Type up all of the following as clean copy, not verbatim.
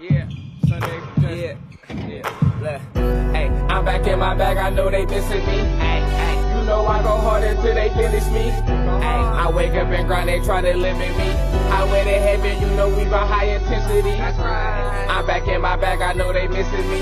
Yeah, Sunday, yeah. Hey, I'm back in my bag, I know they missing me. You know I go hard until they finish me. I wake up and grind, they try to limit me. Highway to heaven, you know we by high intensity. That's right. I'm back in my bag, I know they missing me.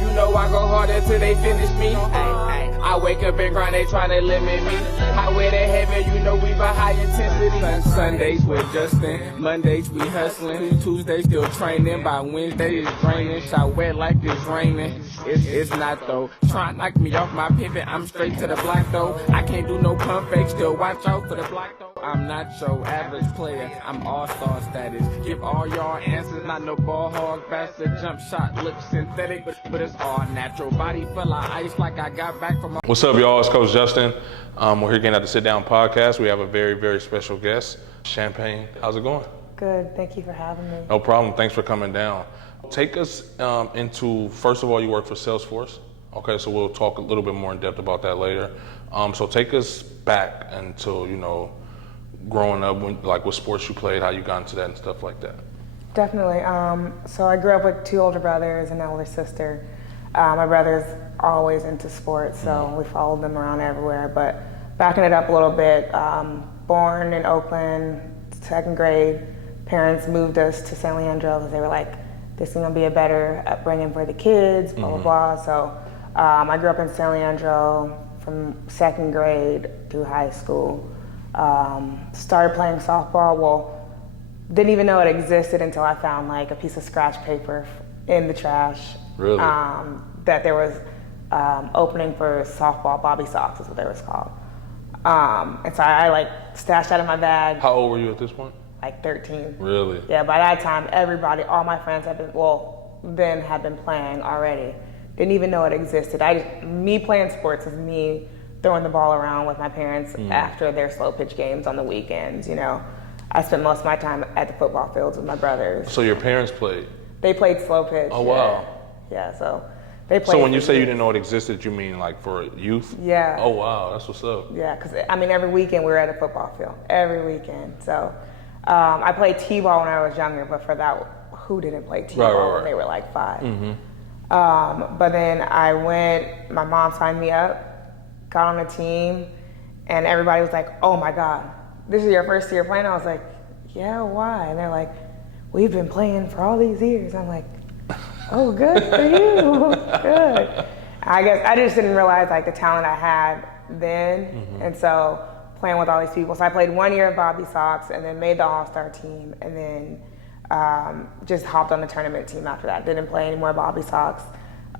You know I go hard until they finish me. I wake up and grind, they tryna limit me. Highway to heaven, you know we by high intensity. Sundays with Justin, Mondays we hustling, Tuesdays still training, by Wednesday it's draining, shot wet like it's raining. It's not though, try to knock me off my pivot, I'm straight to the block though. I can't do no pump fake, still watch out for the block though. I'm not your average player, I'm all-star status. Give all y'all answers, not no ball hog, bastard jump shot, look synthetic, but it's all natural. Body full of ice like I got back from. What's up, y'all? It's Coach Jus10. We're here again at the Sit Down Podcast. We have a very, very special guest, Shampayne. How's it going? Good. Thank you for having me. No problem. Thanks for coming down. Take us into, first of all, you work for Salesforce. Okay, so we'll talk a little bit more in depth about that later. So take us back until, you know, growing up, like what sports you played, how you got into that and stuff like that. Definitely. So I grew up with two older brothers and an older sister. My brother's always into sports, so we followed them around everywhere. But backing it up a little bit, born in Oakland, second grade, parents moved us to San Leandro because they were like, this is gonna be a better upbringing for the kids, blah, blah, blah. So I grew up in San Leandro from second grade through high school. Started playing softball, well, didn't even know it existed until I found like a piece of scratch paper in the trash. Really? That there was opening for softball, Bobby Sox is what they was called. And so I like stashed that in my bag. How old were you at this point? Like 13. Really? Yeah, by that time, everybody, all my friends had been playing already. Didn't even know it existed. Me playing sports is me throwing the ball around with my parents after their slow pitch games on the weekends, you know. I spent most of my time at the football fields with my brothers. So your parents played? They played slow pitch. Oh, wow. Yeah, so they played. So when you say you didn't know it existed, you mean like for youth? Yeah. Oh, wow, that's what's up. Yeah, because I mean, every weekend we were at a football field, every weekend. So I played T-ball when I was younger, but for that, who didn't play T-ball when they were like 5? But then my mom signed me up, got on a team, and everybody was like, oh my God, this is your first year playing? I was like, yeah, why? And they're like, we've been playing for all these years. I'm like, oh, good for you, good. I guess I just didn't realize like the talent I had then, and so playing with all these people. So I played 1 year of Bobby Sox and then made the All-Star team, and then just hopped on the tournament team after that. Didn't play any more Bobby Sox.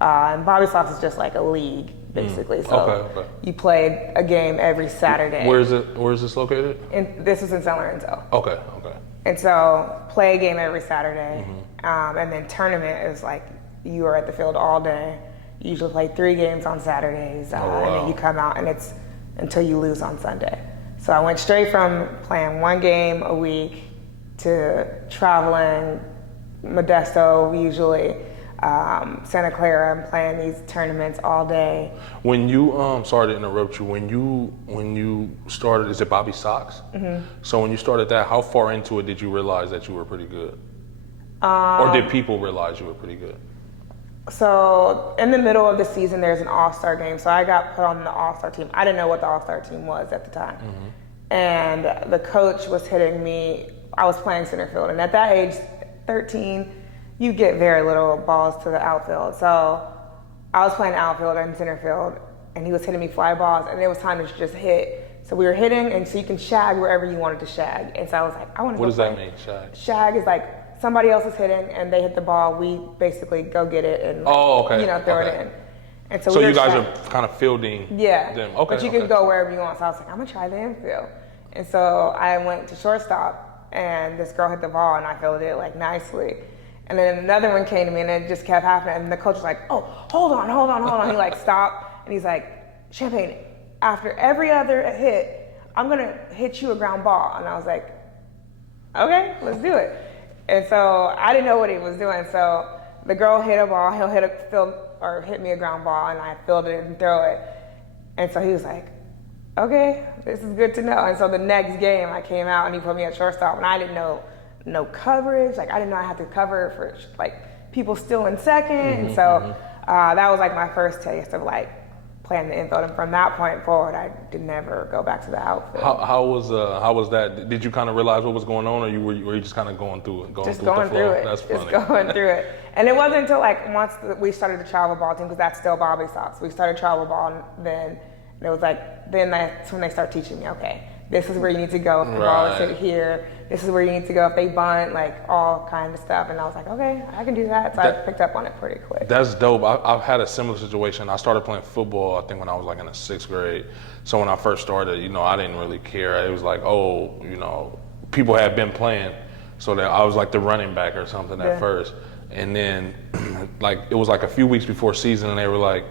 And Bobby Sox is just like a league, basically. So Okay. you played a game every Saturday. Where is this located? This was in San Lorenzo. Okay. And so play a game every Saturday. And then tournament is like you are at the field all day. You usually play 3 games on Saturdays. And then you come out and it's until you lose on Sunday. So I went straight from playing 1 game a week to traveling, Modesto usually, Santa Clara, and playing these tournaments all day. When you, sorry to interrupt you, when you started, is it Bobby Sox? So when you started that, how far into it did you realize that you were pretty good? Or did people realize you were pretty good? So in the middle of the season, there's an all-star game. So I got put on the all-star team. I didn't know what the all-star team was at the time. And the coach was hitting me. I was playing center field. And at that age, 13, you get very little balls to the outfield. So I was playing outfield and center field, and he was hitting me fly balls, and it was time to just hit. So we were hitting, and so you can shag wherever you wanted to shag. And so I was like, I want to go. What does that mean, shag? Shag is like somebody else is hitting, and they hit the ball. We basically go get it and throw it in. And so you guys are kind of fielding them. Okay. But you can go wherever you want. So I was like, I'm gonna try the infield. And so I went to shortstop, and this girl hit the ball, and I fielded it like nicely. And then another one came to me, and it just kept happening. And the coach was like, oh, hold on. He like stopped, and he's like, Shampayne, after every other hit, I'm gonna hit you a ground ball. And I was like, okay, let's do it. And so I didn't know what he was doing. So the girl hit a ball, he'll hit me a ground ball, and I fielded it and throw it. And so he was like, okay, this is good to know. And so the next game I came out and he put me at shortstop, and I didn't know no coverage. Like I didn't know I had to cover for like people still in second. And so that was like my first taste of like playing the infield. And from that point forward, I did never go back to the outfield. How was that? Did you kind of realize what was going on, or were you just kind of going through it, Just going through it. That's funny. Just going through it. And it wasn't until like once we started the travel ball team, because that's still Bobby Sox. We started travel ball, and then it was like, then that's when they start teaching me, okay, this is where you need to go if the ball is hit here. This is where you need to go if they bunt, like all kind of stuff. And I was like, okay, I can do that. So I picked up on it pretty quick. That's dope. I've had a similar situation. I started playing football, I think, when I was like in the 6th grade. So when I first started, you know, I didn't really care. It was like, oh, you know, people had been playing. So that I was like the running back or something at first. And then like it was like a few weeks before season, and they were like,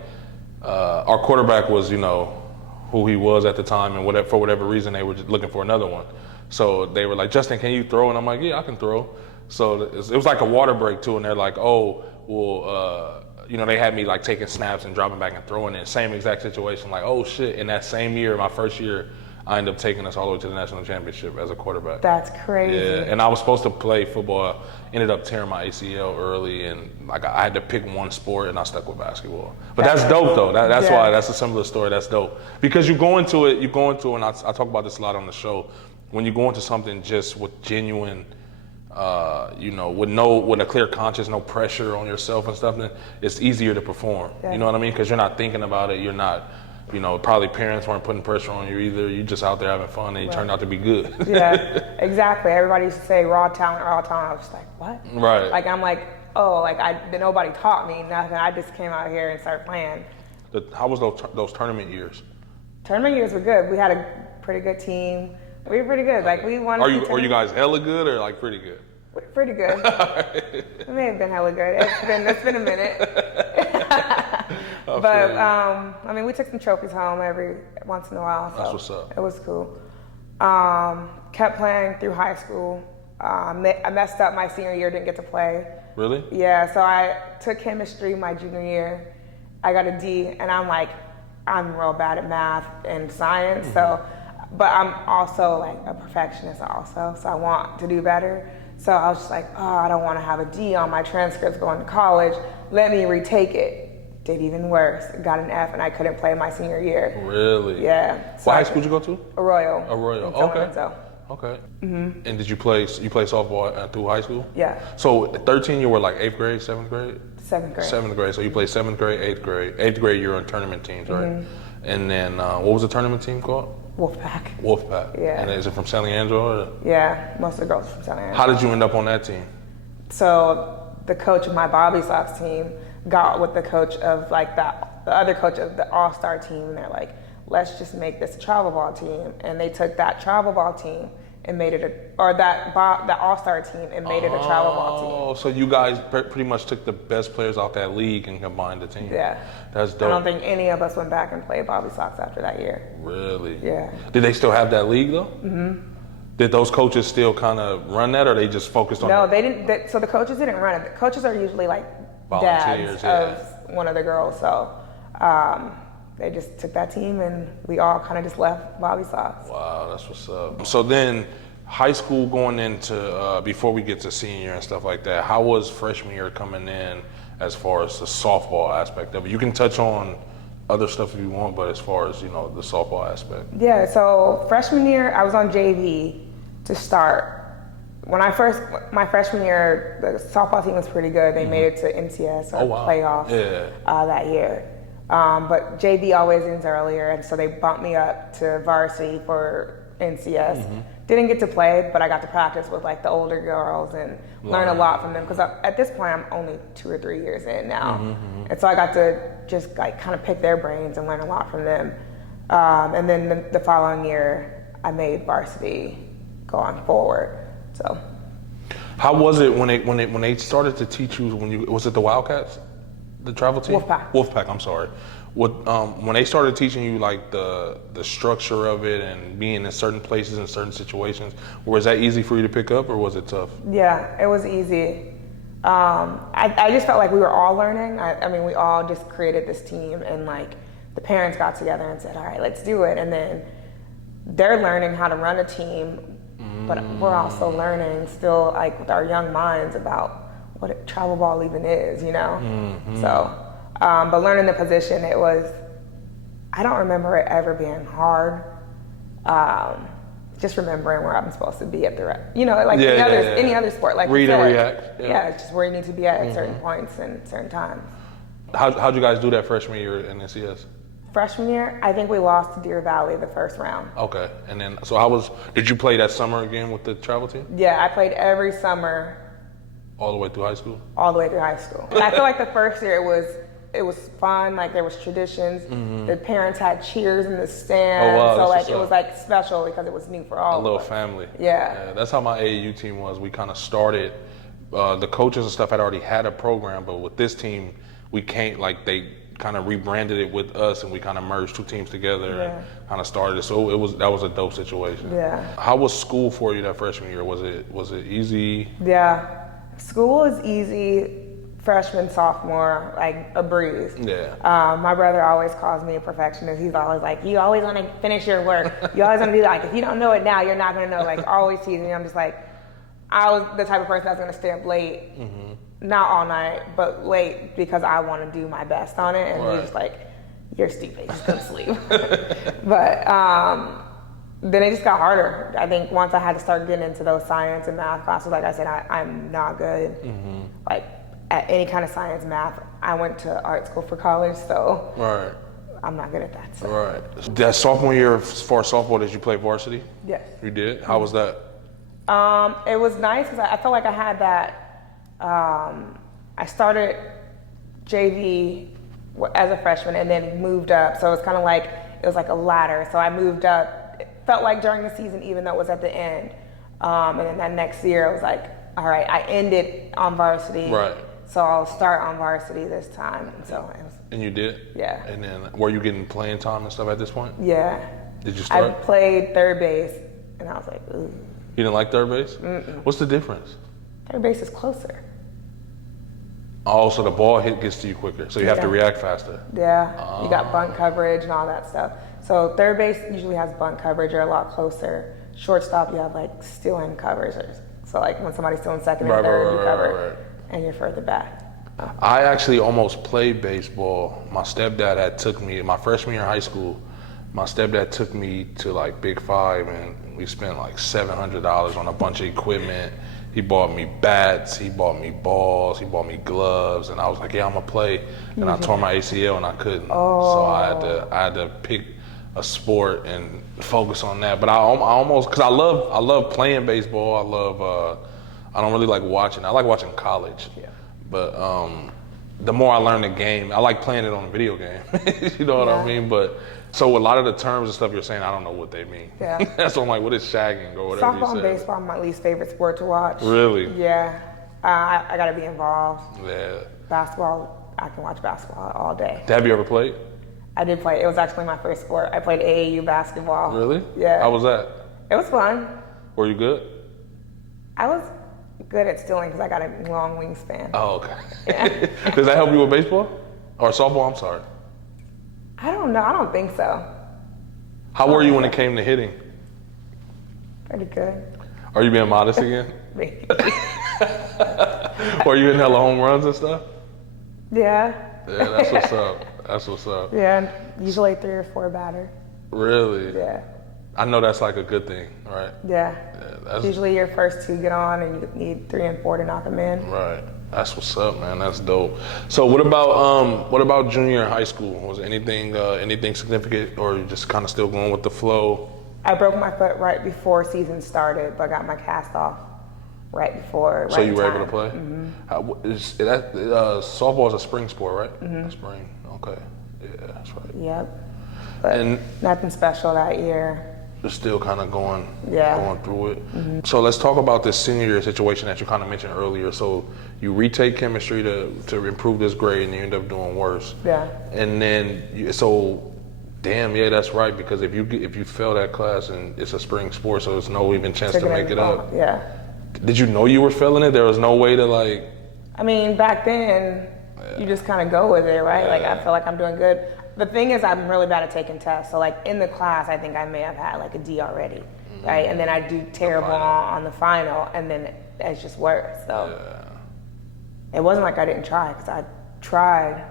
our quarterback was, you know, who he was at the time, and for whatever reason they were just looking for another one. So they were like, Justin, can you throw? And I'm like, yeah, I can throw. So it was like a water break too, and they're like, oh, well, you know, they had me like taking snaps and dropping back and throwing it. Same exact situation, like, oh shit. In that same year, my first year, I ended up taking us all the way to the national championship as a quarterback. That's crazy. Yeah, and I was supposed to play football. Ended up tearing my ACL early, and like I had to pick one sport, and I stuck with basketball. But that's dope though. That's why that's a similar story. That's dope because you go into it, and I talk about this a lot on the show. When you go into something just with genuine, you know, with a clear conscience, no pressure on yourself and stuff, then it's easier to perform. You know what I mean? Because you're not thinking about it. You're not. You know, probably parents weren't putting pressure on you either. You just out there having fun, and you turned out to be good. Yeah, exactly. Everybody used to say raw talent, raw talent. I was just like, what? Right. Like I'm like, oh, like nobody taught me nothing. I just came out here and started playing. How was those tournament years? Tournament years were good. We had a pretty good team. We were pretty good. Like we won. Are you guys hella good or like pretty good? We're pretty good. It may have been hella good. It's been a minute. But I mean, we took some trophies home every once in a while. So that's what's up. It was cool. Kept playing through high school. I messed up my senior year, didn't get to play. Really? Yeah, so I took chemistry my junior year. I got a D, and I'm real bad at math and science. So, but I'm also like a perfectionist also, so I want to do better. So I was just like, oh, I don't want to have a D on my transcripts going to college. Let me retake it. Did even worse. Got an F, and I couldn't play my senior year. Really? Yeah. So what high school did you go to? Arroyo. Okay. Okay. And did you play softball through high school? Yeah. So 13, you were like 8th grade, 7th grade? 7th grade. 7th grade. So you played 7th grade, 8th grade. 8th grade, you were on tournament teams, right? And then what was the tournament team called? Wolfpack. Yeah. And is it from San Leandro? Or? Yeah, most of the girls from San Leandro. How did you end up on that team? So the coach of my Bobby Sox team got with the coach of like the other coach of the all-star team, and they're like, let's just make this a travel ball team. And they took that travel ball team and made it the all-star team and made it a travel ball team. Oh, so you guys pretty much took the best players out that league and combined the team. Yeah. That's dope. I don't think any of us went back and played Bobby Sox after that year. Really? Yeah. Did they still have that league though? Did those coaches still kind of run that, or they just focused on? No, they didn't. So the coaches didn't run it. The coaches are usually like volunteers, dads of one of the girls. So they just took that team, and we all kind of just left Bobby Sox. Wow, that's what's up. So then, high school going into before we get to senior and stuff like that, how was freshman year coming in as far as the softball aspect of it? You can touch on other stuff if you want, but as far as, you know, the softball aspect. Yeah, so freshman year, I was on JV to start. My freshman year, the softball team was pretty good. They made it to NCS or playoffs that year. But JV always ends earlier, and so they bumped me up to varsity for NCS. Didn't get to play, but I got to practice with like the older girls and learn a lot from them, because at this point I'm only 2 or 3 years in now. And so I got to just like kind of pick their brains and learn a lot from them. And then the following year I made varsity going forward. So how was it when they started to teach you, was it the Wildcats, the travel team? Wolfpack, I'm sorry. When they started teaching you like the structure of it and being in certain places in certain situations, was that easy for you to pick up, or was it tough? Yeah, it was easy. I just felt like we were all learning. I mean, we all just created this team, and like the parents got together and said, all right, let's do it. And then they're learning how to run a team, but we're also learning still, like with our young minds, about what travel ball even is, you know? So, but learning the position, I don't remember it ever being hard. Just remembering where I'm supposed to be at any other sport, like read and react. Yeah, it's just where you need to be at certain points and certain times. How'd you guys do that freshman year in NCS? Freshman year, I think we lost to Deer Valley the first round. Okay, and then did you play that summer again with the travel team? Yeah, I played every summer. All the way through high school? All the way through high school. And I feel like the first year it was fun, like there was traditions. The parents had cheers in the stands. Oh, wow, so like it was like special because it was new for all a of little us. family. Yeah. That's how my AAU team was. We kind of started, the coaches and stuff had already had a program, but with this team, we can't, like they kind of rebranded it with us and we kind of merged two teams together and kind of started it. So that was a dope situation. Yeah. How was school for you that freshman year? Was it easy? Yeah. School is easy. Freshman, sophomore, like a breeze. Yeah. My brother always calls me a perfectionist. He's always like, you always want to finish your work. You always want to do that. Like, if you don't know it now, you're not going to know. Like, always teasing me. I'm just like, I was the type of person that's going to stay up late, not all night, but late because I want to do my best on it. And he's just like, you're stupid. Just go to sleep. But then it just got harder. I think once I had to start getting into those science and math classes, like I said, I'm not good. Like, at any kind of science, math. I went to art school for college, so I'm not good at that. So. Right. That sophomore year for softball, did you play varsity? Yes. You did? How was that? It was nice because I felt like I had that. I started JV as a freshman and then moved up, so it was kind of like it was like a ladder. So I moved up. It felt like during the season, even though it was at the end. And then that next year, I was like, all right, I ended on varsity. Right. So I'll start on varsity this time. And so it was, And you did? Yeah. And then were you getting playing time and stuff at this point? Yeah. Did you I start? played third base, and I was like, ooh. You didn't like third base? What's the difference? Third base is closer. Oh, so the ball gets to you quicker, so you have to react faster. Yeah. You got bunt coverage and all that stuff. So third base usually has bunt coverage. You're a lot closer. Shortstop, you have like steal-in covers. So like when somebody's stealing second and third, you cover. And you're further back. I actually almost played baseball. My stepdad had took me, my freshman year in high school, my stepdad took me to like Big Five and we spent like $700 on a bunch of equipment. He bought me bats, he bought me balls, he bought me gloves, and I was like, yeah, I'm gonna play. And I tore my ACL and I couldn't. So I had to pick a sport and focus on that. But I almost, cause I love playing baseball. I don't really like watching. I like watching college. Yeah. But the more I learn the game, I like playing it on a video game. You know what I mean? But so a lot of the terms and stuff you're saying, I don't know what they mean. Yeah. That's why I'm like, what is shagging or whatever Softball and baseball are my least favorite sport to watch. Really? Yeah. I gotta be involved. Yeah. Basketball, I can watch basketball all day. Have you ever played? I did play. It was actually my first sport. I played AAU basketball. Really? Yeah. How was that? It was fun. Were you good? I was good at stealing because I got a long wingspan. Oh, okay. Yeah. Does that help you with baseball? Or softball, I'm sorry. I don't know. I don't think so. How were you when it came to hitting? Pretty good. Are you being modest again? Maybe. Were you hitting hella home runs and stuff? Yeah. Yeah, that's what's up. That's what's up. Yeah, usually 3 or 4 batter. Really? Yeah. I know that's like a good thing, right? Yeah. That's, usually your first 2 get on and you need 3 and 4 to knock them in. Right. That's what's up, man. That's dope. So what about junior high school? Was anything significant, or you just kind of still going with the flow? I broke my foot right before season started, but got my cast off right before. So you were able to play? Mm-hmm. Softball is a spring sport, right? Mm-hmm. Spring. Okay. Yeah, that's right. Yep. But and nothing special that year. Just still kind of going through it. Mm-hmm. So let's talk about this senior year situation that you kind of mentioned earlier. So you retake chemistry to improve this grade, and you end up doing worse. Yeah. And then that's right, because if you fail that class and it's a spring sport, so there's no even chance to make it up. Yeah. Did you know you were failing it? There was no way to like. I mean, back then, you just kind of go with it, right? Like I feel like I'm doing good. The thing is, I'm really bad at taking tests. So like in the class, I think I may have had like a D already. right? And then I do terrible on the final, and then it's just worse. So it wasn't like I didn't try, because I tried,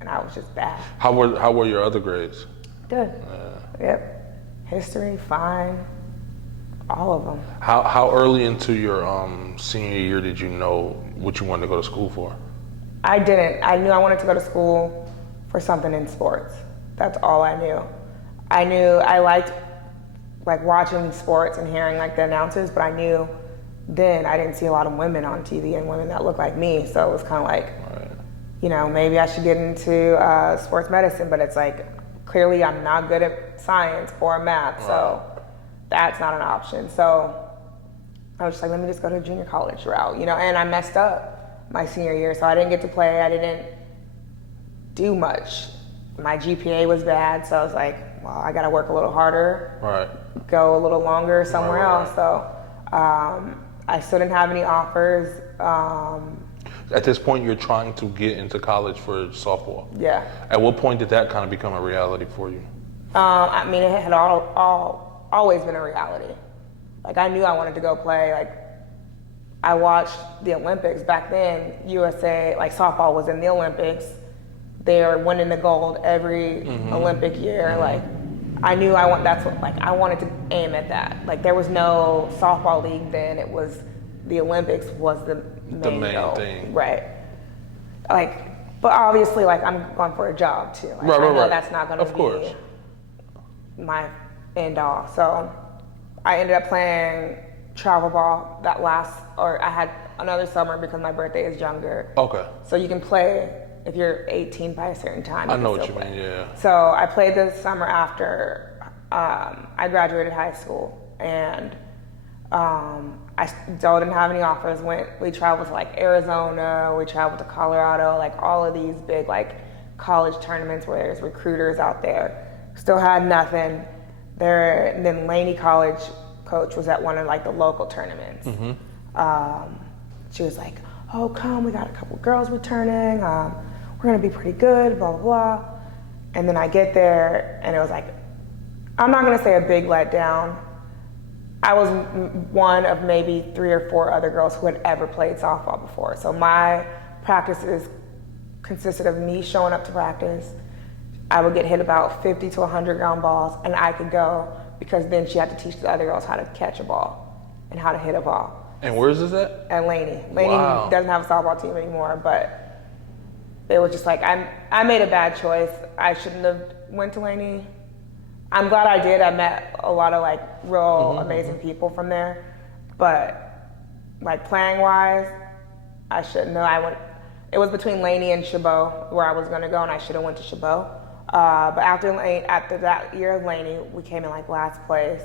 and I was just bad. How were your other grades? Good. Yep. History, fine. All of them. How early into your senior year did you know what you wanted to go to school for? I didn't. I knew I wanted to go to school for something in sports. That's all I knew. I knew I liked watching sports and hearing like the announcers, but I knew then I didn't see a lot of women on TV and women that looked like me. So it was kind of like, you know, maybe I should get into sports medicine, but it's like, clearly I'm not good at science or math, so that's not an option. So I was just like, let me just go to a junior college route, you know, and I messed up my senior year, so I didn't get to play. I didn't do much. My GPA was bad, so I was like, well, I gotta work a little harder, go a little longer somewhere else. So I still didn't have any offers. At this point, you're trying to get into college for softball. Yeah. At what point did that kind of become a reality for you? I mean, it had always been a reality. Like, I knew I wanted to go play. Like, I watched the Olympics back then. USA, like, softball was in the Olympics. They were winning the gold every Olympic year. Like, I knew I wanted to aim at that. Like, there was no softball league then. It was the Olympics was the main goal. Thing. Right. Like, but obviously, like, I'm going for a job too. Like, I know that's not going to be my end all. So I ended up playing travel ball I had another summer because my birthday is younger. Okay. So you can play if you're 18 by a certain time. I know what you mean, yeah. So I played the summer after I graduated high school, and I still didn't have any offers. We traveled to like Arizona, we traveled to Colorado, like all of these big like college tournaments where there's recruiters out there. Still had nothing. And then Laney College coach was at one of like the local tournaments. She was like, oh, come, we got a couple girls returning. We're gonna be pretty good, blah, blah, blah. And then I get there and it was like, I'm not gonna say a big letdown. I was one of maybe 3 or 4 other girls who had ever played softball before. So my practices consisted of me showing up to practice. I would get hit about 50 to 100 ground balls, and I could go because then she had to teach the other girls how to catch a ball and how to hit a ball. And where is this at? At Laney. Laney doesn't have a softball team anymore, but it was just like, I made a bad choice. I shouldn't have went to Laney. I'm glad I did. I met a lot of like real amazing people from there, but like playing wise, I shouldn't have. It was between Laney and Chabot where I was gonna go, and I should have went to Chabot. But after that year of Laney, we came in like last place,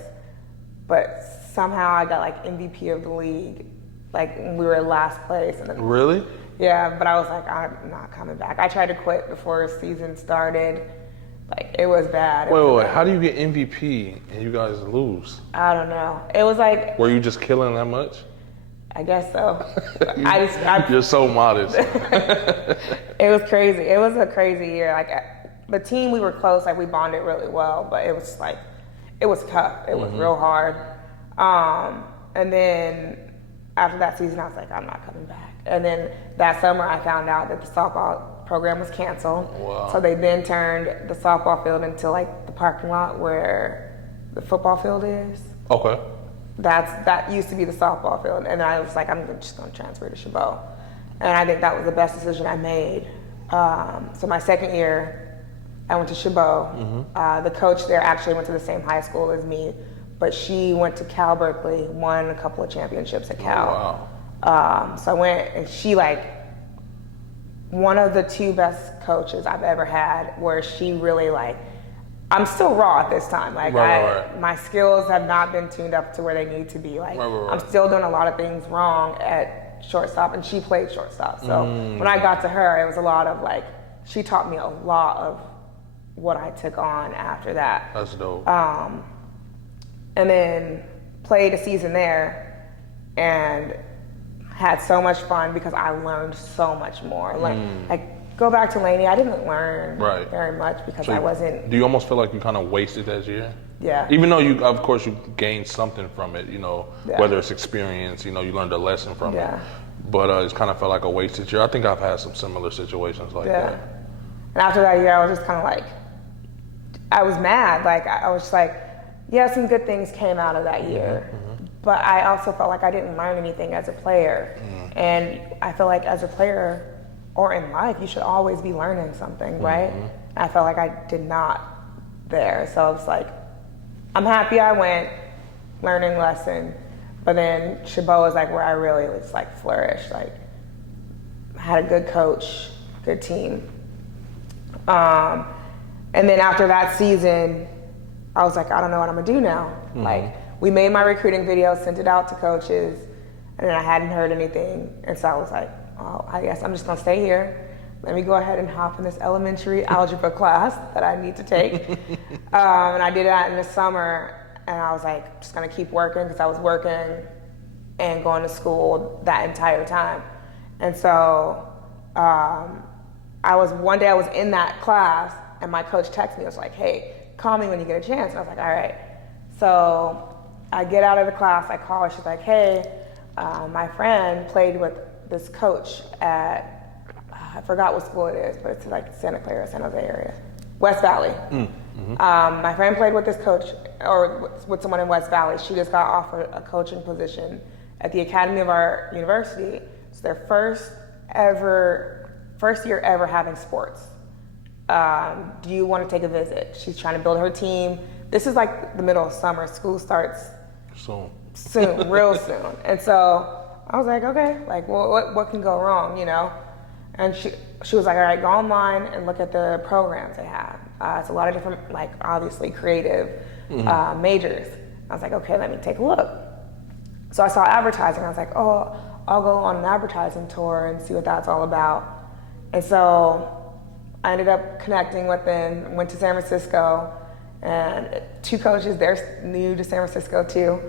but somehow I got like MVP of the league. Like we were last place. And then, really? Yeah, but I was like, I'm not coming back. I tried to quit before the season started. Like, it was bad. Wait, how do you get MVP and you guys lose? I don't know. It was like... Were you just killing that much? I guess so. You're so modest. It was crazy. It was a crazy year. Like, the team, we were close. Like, we bonded really well, but it was like, it was tough. It was real hard. And then after that season, I was like, I'm not coming back. And then that summer, I found out that the softball program was canceled. Wow. So they then turned the softball field into like the parking lot where the football field is. Okay. That used to be the softball field, and I was like, I'm just going to transfer to Chabot. And I think that was the best decision I made. So my second year, I went to Chabot. The coach there actually went to the same high school as me, but she went to Cal Berkeley, won a couple of championships at Cal. Oh, wow. So I went, and she like, one of the 2 best coaches I've ever had, where she really like, I'm still raw at this time. Like my skills have not been tuned up to where they need to be. Like I'm still doing a lot of things wrong at shortstop, and she played shortstop. So when I got to her, it was a lot of like, she taught me a lot of what I took on after that. That's dope. And then played a season there, and had so much fun because I learned so much more. Like go back to Laney, I didn't learn Right. very much because So I wasn't. Do you almost feel like you kind of wasted that year? Yeah. Even though you, of course, you gained something from it, Yeah. whether it's experience, you learned a lesson from Yeah. it. But it's kind of felt like a wasted year. I think I've had some similar situations like Yeah. that. And after that year, I was just kind of like, I was mad. Like, I was just like, yeah, some good things came out of that year. But I also felt like I didn't learn anything as a player. And I feel like as a player or in life, you should always be learning something, right? I felt like I did not there. So it's like, I'm happy I went, learning lesson. But then Chabot was like where I really was like flourished. Like, had a good coach, good team. And then after that season, I was like, I don't know what I'm gonna do now. Like, we made my recruiting video, sent it out to coaches, and then I hadn't heard anything. And so I was like, oh, I guess I'm just gonna stay here. Let me go ahead and hop in this elementary algebra class that I need to take. And I did that in the summer, and I was like, just gonna keep working, because I was working and going to school that entire time. And so one day I was in that class, and my coach texted me, was like, hey, call me when you get a chance. And I was like, all right. So I get out of the class, I call her, she's like, hey, my friend played with this coach at, I forgot what school it is, but it's like Santa Clara, San Jose area, West Valley. My friend played with this coach, or with someone in West Valley. She just got offered a coaching position at the academy of our university. It's their first year ever having sports. Do you want to take a visit? She's trying to build her team. This is like the middle of summer. School starts soon, real soon. And so I was like, okay, like, well, what can go wrong, And she was like, all right, go online and look at the programs they have. It's a lot of different, like, obviously creative majors. I was like, okay, let me take a look. So I saw advertising. I was like, oh, I'll go on an advertising tour and see what that's all about. And so I ended up connecting with them, went to San Francisco, and two coaches, they're new to San Francisco too,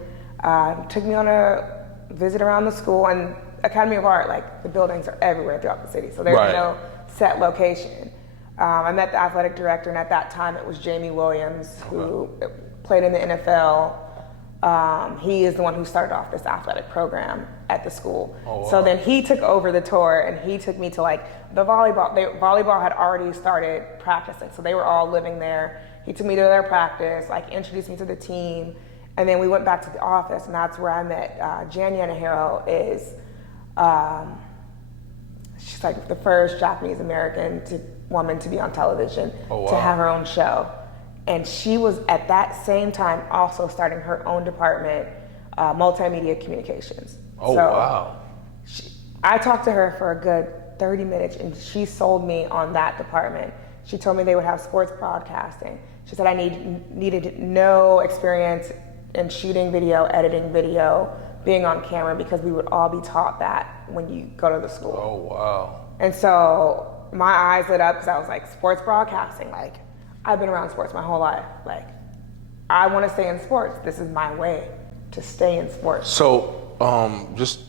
took me on a visit around the school. And Academy of Art, like, the buildings are everywhere throughout the city, so there's no set location. I met the athletic director, and at that time it was Jamie Williams, who played in the NFL. He is the one who started off this athletic program at the school. So then he took over the tour, and he took me to, like, the volleyball. Volleyball had already started practicing, so they were all living there. He took me to their practice, like, introduced me to the team, and then we went back to the office, and that's where I met Jan Yanahiro. She's like the first Japanese American woman to be on television, to have her own show. And she was at that same time also starting her own department, multimedia communications. I talked to her for a good 30 minutes, and she sold me on that department. She told me they would have sports broadcasting. She said I needed no experience in shooting video, editing video, being on camera, because we would all be taught that when you go to the school. And so my eyes lit up, because I was like, sports broadcasting, like, I've been around sports my whole life. Like, I want to stay in sports. This is my way to stay in sports. So, just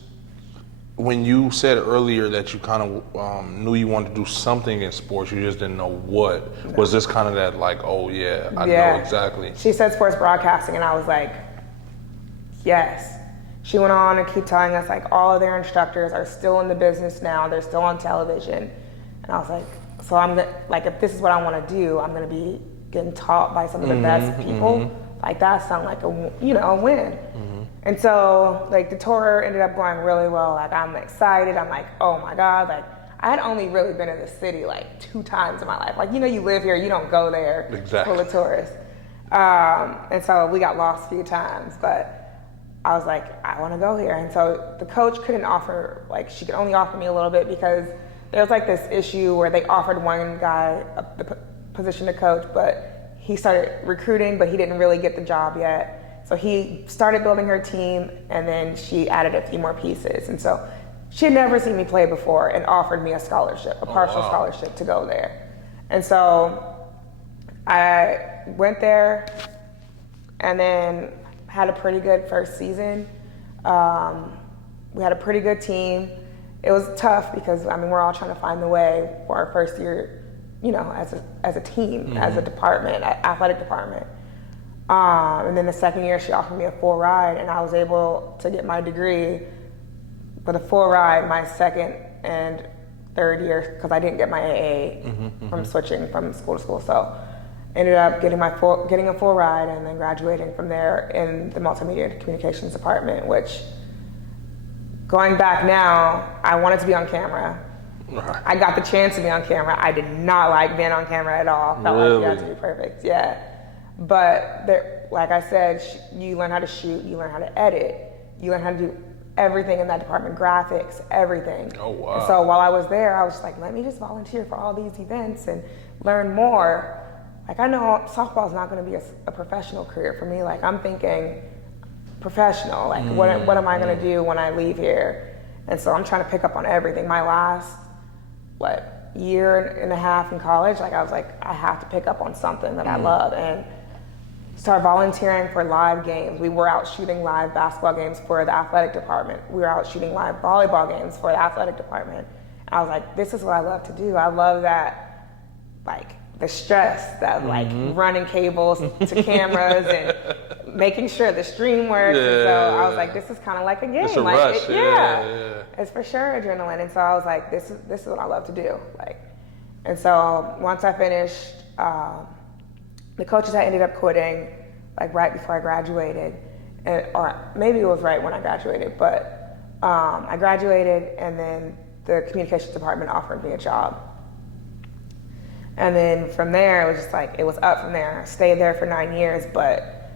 when you said earlier that you kind of knew you wanted to do something in sports, you just didn't know what. No. Was this kind of that, like, oh yeah, I know exactly? She said sports broadcasting, and I was like, yes. She went on and keep telling us, like, all of their instructors are still in the business now. They're still on television. And I was like, so I'm like, if this is what I want to do, I'm going to be getting taught by some of the best people. Like, that sounds like a win. And so, like, the tour ended up going really well. Like, I'm excited. I'm like, oh my God. Like, I had only really been in the city like 2 times in my life. Like, you live here, you don't go there full of tourists. And so we got lost a few times, but I was like, I want to go here. And so the coach couldn't offer, like, she could only offer me a little bit, because there was like this issue where they offered one guy the position to coach, but he started recruiting, but he didn't really get the job yet. So he started building her team, and then she added a few more pieces. And so she had never seen me play before and offered me a scholarship, a partial scholarship to go there. And so I went there, and then had a pretty good first season. We had a pretty good team, it was tough because, I mean, we're all trying to find the way for our first year, you know, as a team, as a department, athletic department. And then the second year, she offered me a full ride, and I was able to get my degree with a full ride my second and third year because I didn't get my AA from switching from school to school. So ended up getting a full ride and then graduating from there in the multimedia communications department, which, going back now, I wanted to be on camera. Right. I got the chance to be on camera. I did not like being on camera at all. Felt like you had to be perfect, yeah. But there, like I said, you learn how to shoot, you learn how to edit, you learn how to do everything in that department, graphics, everything. Oh, wow. And so while I was there, I was just like, let me just volunteer for all these events and learn more. Like, I know softball is not going to be a professional career for me. Like, I'm thinking professional. Like, what am I going to do when I leave here? And so I'm trying to pick up on everything. My last, year and a half in college, like, I was like, I have to pick up on something that I love, and start volunteering for live games. We were out shooting live basketball games for the athletic department. We were out shooting live volleyball games for the athletic department. And I was like, this is what I love to do. I love that, the stress, that running cables to cameras and making sure the stream works. And so I was like, this is kind of like a game. It's a rush. It's for sure adrenaline. And so I was like, this is what I love to do. And so once I finished, the coaches I ended up quitting right before I graduated, or maybe it was right when I graduated, but I graduated, and then the communications department offered me a job. And then from there, it was just it was up from there. I stayed there for 9 years, but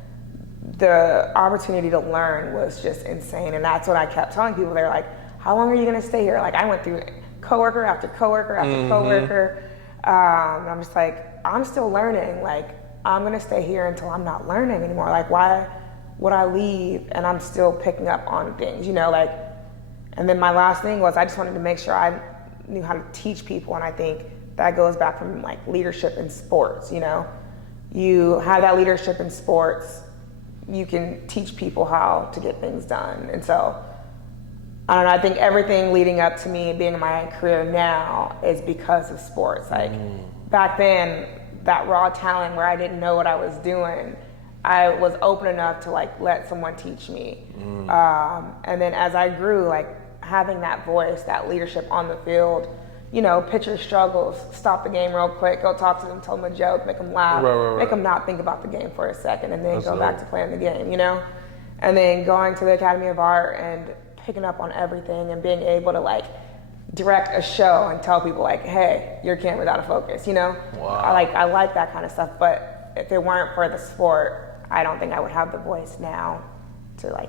the opportunity to learn was just insane. And that's what I kept telling people. They're like, how long are you gonna stay here? I went through coworker after coworker after coworker. And I'm just like, I'm still learning. I'm gonna stay here until I'm not learning anymore. Why would I leave and I'm still picking up on things, you know? And then my last thing was, I just wanted to make sure I knew how to teach people. And I think that goes back from leadership in sports, you know? You have that leadership in sports, you can teach people how to get things done. And so, I don't know, I think everything leading up to me being in my career now is because of sports. Back then, that raw talent where I didn't know what I was doing, I was open enough to let someone teach me. And then as I grew, having that voice, that leadership on the field, you know, pitcher struggles, stop the game real quick, go talk to them, tell them a joke, make them laugh, make them not think about the game for a second, and then go back to playing the game, you know? And then going to the Academy of Art and picking up on everything and being able to direct a show and tell people hey, your camera's out of focus, you know? Wow. I like that kind of stuff, but if it weren't for the sport, I don't think I would have the voice now to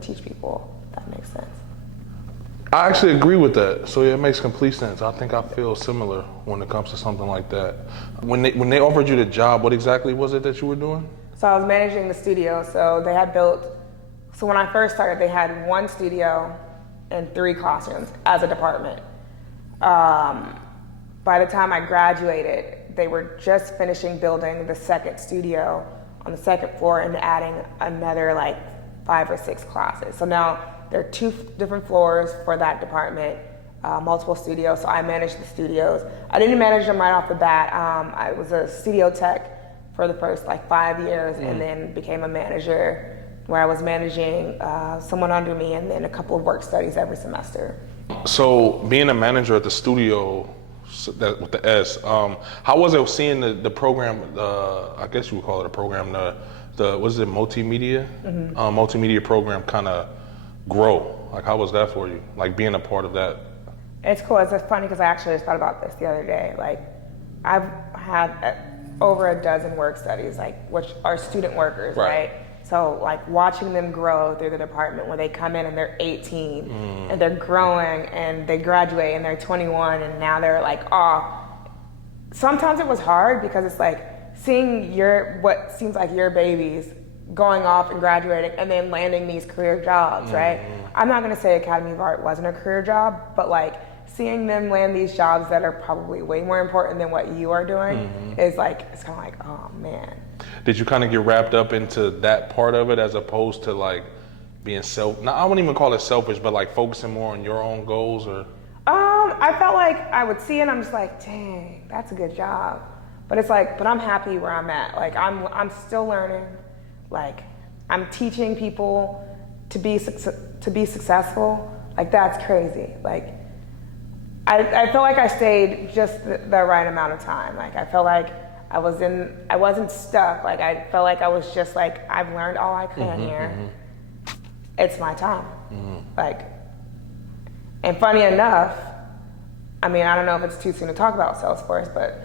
teach people, if that makes sense. I actually agree with that. So it makes complete sense. I think I feel similar when it comes to something like that. When they offered you the job, what exactly was it that you were doing? So I was managing the studio. So they had so when I first started, they had 1 studio and 3 classrooms as a department. By the time I graduated, they were just finishing building the second studio on the second floor and adding another 5 or 6 classes. So now there are 2 different floors for that department, multiple studios. So I managed the studios. I didn't manage them right off the bat. I was a studio tech for the first 5 years, and then became a manager where I was managing someone under me and then a couple of work studies every semester. So being a manager at the studio, with the S, how was it seeing the program, I guess you would call it a program, what is it, multimedia? Multimedia program kind of grow? How was that for you? Being a part of that? It's cool. It's funny because I actually just thought about this the other day. I've had over a dozen work studies, which are student workers, right? So watching them grow through the department, where they come in and they're 18 and they're growing and they graduate and they're 21 and now they're sometimes it was hard because it's seeing what seems like your babies going off and graduating and then landing these career jobs, right? I'm not gonna say Academy of Art wasn't a career job, but seeing them land these jobs that are probably way more important than what you are doing is it's kind of oh man. Did you kind of get wrapped up into that part of it as opposed to being I wouldn't even call it selfish, but like focusing more on your own goals, or? I felt like I would see it and I'm just like, dang, that's a good job. But it's like, but I'm happy where I'm at. Like I'm still learning. Like I'm teaching people to be successful. Like that's crazy. Like I feel like I stayed just the right amount of time. Like I felt like I wasn't stuck. Like I felt like I was just like, I've learned all I can here. It's my time. Like, and funny enough, I mean, I don't know if it's too soon to talk about Salesforce, but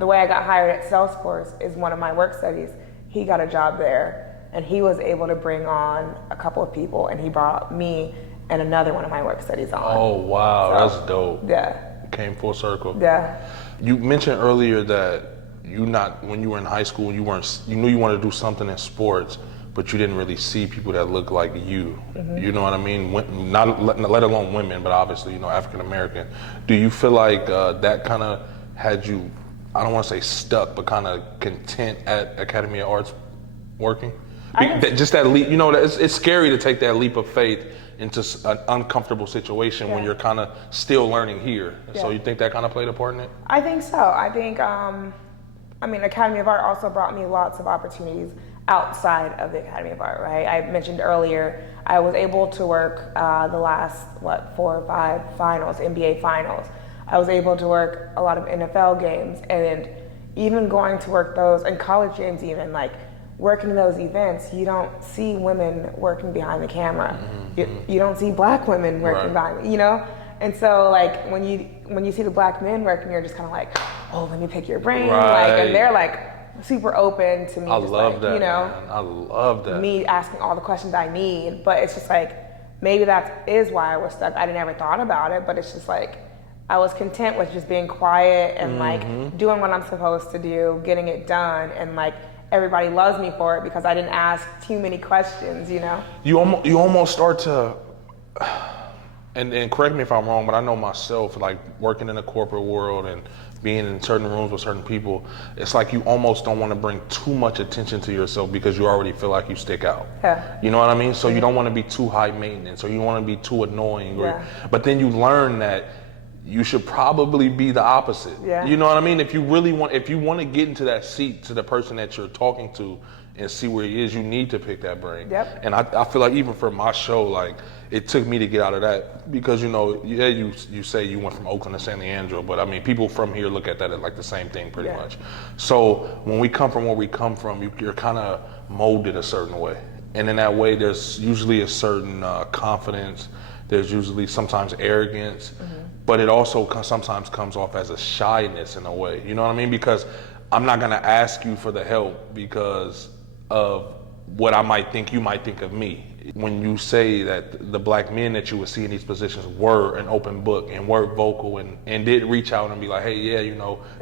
the way I got hired at Salesforce is one of my work studies. He got a job there, and he was able to bring on a couple of people, and he brought me and another one of my work studies on. Oh, wow, so, that's dope. Yeah. Came full circle. Yeah. You mentioned earlier that when you were in high school, you knew you wanted to do something in sports, but you didn't really see people that look like you. You know what I mean? Not let alone women, but obviously, African American. Do you feel like that kind of had you, I don't want to say stuck, but kind of content at Academy of Arts working? Just that leap, it's scary to take that leap of faith into an uncomfortable situation when you're kind of still learning here. So you think that kind of played a part in it? I think so. I think, Academy of Art also brought me lots of opportunities outside of the Academy of Art, right? I mentioned earlier, I was able to work the last, 4 or 5 finals, NBA finals. I was able to work a lot of NFL games, and even going to work those, and college games even, like working those events, you don't see women working behind the camera. You don't see black women working behind, And so like when you see the black men working, you're just kind of like, oh, let me pick your brain. Like, and they're like super open to me. I love that, man. I love that. Me asking all the questions I need, but it's just like, maybe that is why I was stuck. I never thought about it, but it's just like, I was content with just being quiet and like doing what I'm supposed to do, getting it done, and like everybody loves me for it because I didn't ask too many questions, You almost start to, and correct me if I'm wrong, but I know myself, like working in the corporate world and being in certain rooms with certain people, it's like you almost don't want to bring too much attention to yourself because you already feel like you stick out. Yeah. You know what I mean? So you don't want to be too high maintenance, or you don't want to be too annoying. But then you learn that you should probably be the opposite. Yeah. You know what I mean? If you want to get into that seat to the person that you're talking to and see where he is, you need to pick that brain. Yep. And I feel like even for my show, like it took me to get out of that because you say you went from Oakland to San Leandro, but I mean people from here look at that as like the same thing pretty much. So when we come from where we come from, you're kind of molded a certain way, and in that way, there's usually a certain confidence. There's usually sometimes arrogance, but it also sometimes comes off as a shyness in a way. You know what I mean? Because I'm not gonna ask you for the help because of what I might think you might think of me. When you say that the black men that you would see in these positions were an open book and were vocal and did reach out and be like, hey,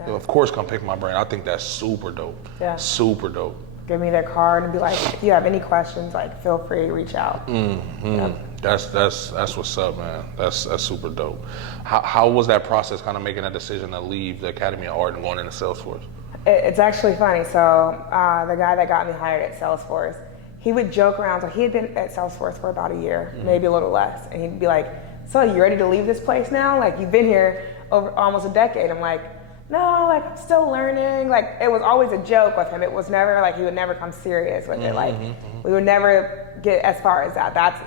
of course come pick my brain. I think that's super dope. Yeah. Super dope. Give me their card and be like, if you have any questions, like feel free to reach out. That's what's up, man. That's super dope. How was that process, kind of making that decision to leave the Academy of Art and going into Salesforce? It's actually funny. So the guy that got me hired at Salesforce, he would joke around. So he had been at Salesforce for about a year, maybe a little less, and he'd be like, "So you ready to leave this place now? Like you've been here over almost a decade." I'm like, "No, like I'm still learning." Like it was always a joke with him. It was never like he would never come serious with it. Like we would never get as far as that. That's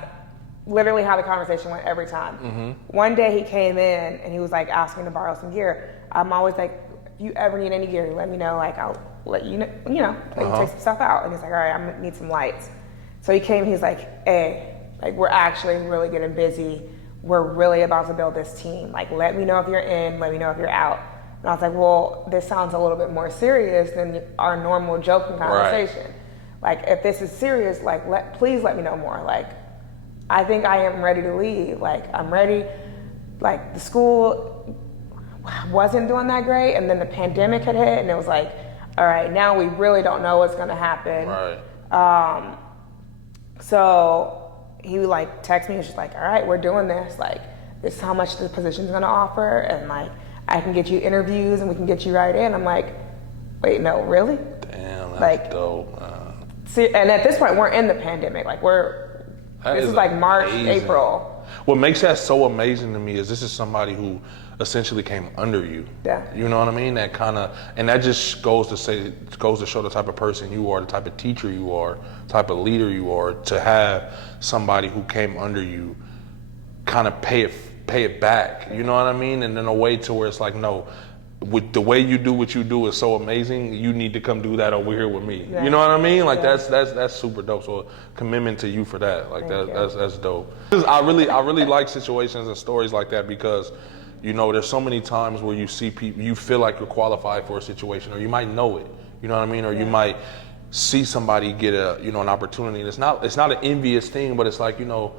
literally how the conversation went every time. One day he came in and he was like asking to borrow some gear. I'm always like, if you ever need any gear, let me know. Like I'll let you know, let you take some stuff out. And he's like, all right, I'm gonna need some lights. So he came, he's like, hey, like we're actually really getting busy. We're really about to build this team. Like let me know if you're in, let me know if you're out. And I was like, well, this sounds a little bit more serious than our normal joking conversation. Like if this is serious, like please let me know more. Like I think I am ready to leave. Like I'm ready. Like the school wasn't doing that great, and then the pandemic had hit, and it was like, all right, now we really don't know what's gonna happen. Right. So he would like text me and just like, all right, we're doing this. Like this is how much the position's gonna offer, and like I can get you interviews and we can get you right in. I'm like, wait, no, really? Damn, that's like, dope. See, and at this point we're in the pandemic. Like we're This is like March, April. What makes that so amazing to me is this is somebody who essentially came under you. Yeah. You know what I mean? That kind of, and that just goes to show the type of person you are, the type of teacher you are, the type of leader you are, to have somebody who came under you kind of pay it back. You know what I mean? And in a way to where it's like, no, with the way you do what you do is so amazing, you need to come do that over here with me. Yeah. You know what I mean? Like that's super dope. So commitment to you for that. Like that's dope. I really like situations and stories like that because, you know, there's so many times where you see people, you feel like you're qualified for a situation, or you might know it. You know what I mean? Or you might see somebody get an opportunity. And it's not an envious thing, but it's like, you know,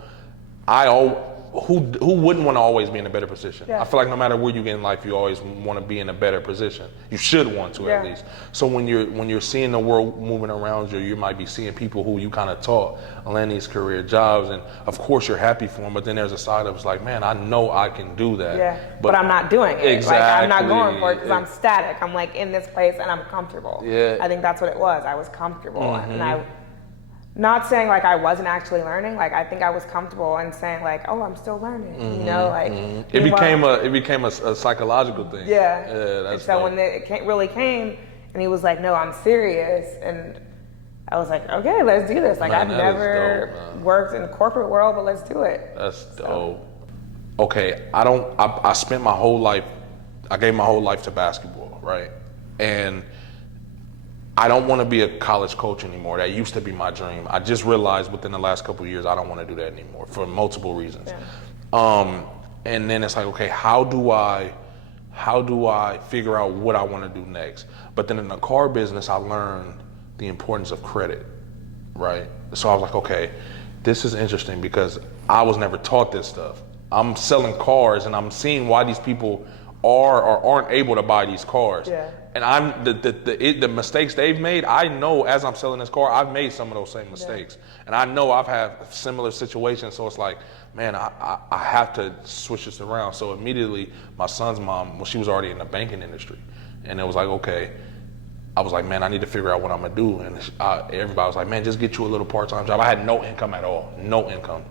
who wouldn't want to always be in a better position? Yeah. I feel like no matter where you get in life, you always want to be in a better position. You should want to at least. So when you're seeing the world moving around you, you might be seeing people who you kind of taught land these career jobs, and of course you're happy for them. But then there's a side of it's like, man, I know I can do that. Yeah. But I'm not doing it. Exactly. Like I'm not going for it because I'm static. I'm like in this place and I'm comfortable. Yeah. I think that's what it was. I was comfortable, and not saying like I wasn't actually learning. Like I think I was comfortable and saying like, oh, I'm still learning. You know, like it became a psychological thing. Yeah. That's and so dope. When it really came, and he was like, no, I'm serious, and I was like, okay, let's do this. Like I've never worked in the corporate world, but let's do it. That's dope. Okay, I spent my whole life. I gave my whole life to basketball, right? And I don't want to be a college coach anymore. That used to be my dream. I just realized within the last couple of years I don't want to do that anymore for multiple reasons. Yeah. And then it's like, okay, how do I figure out what I want to do next? But then in the car business, I learned the importance of credit, right? So I was like, okay, this is interesting because I was never taught this stuff. I'm selling cars and I'm seeing why these people are or aren't able to buy these cars. Yeah. And I'm the mistakes they've made, I know as I'm selling this car, I've made some of those same mistakes. Yeah. And I know I've had similar situations, so it's like, man, I have to switch this around. So immediately, my son's mom, well, she was already in the banking industry. And it was like, okay, I was like, man, I need to figure out what I'm gonna do. And everybody was like, man, just get you a little part-time job. I had no income at all, no income.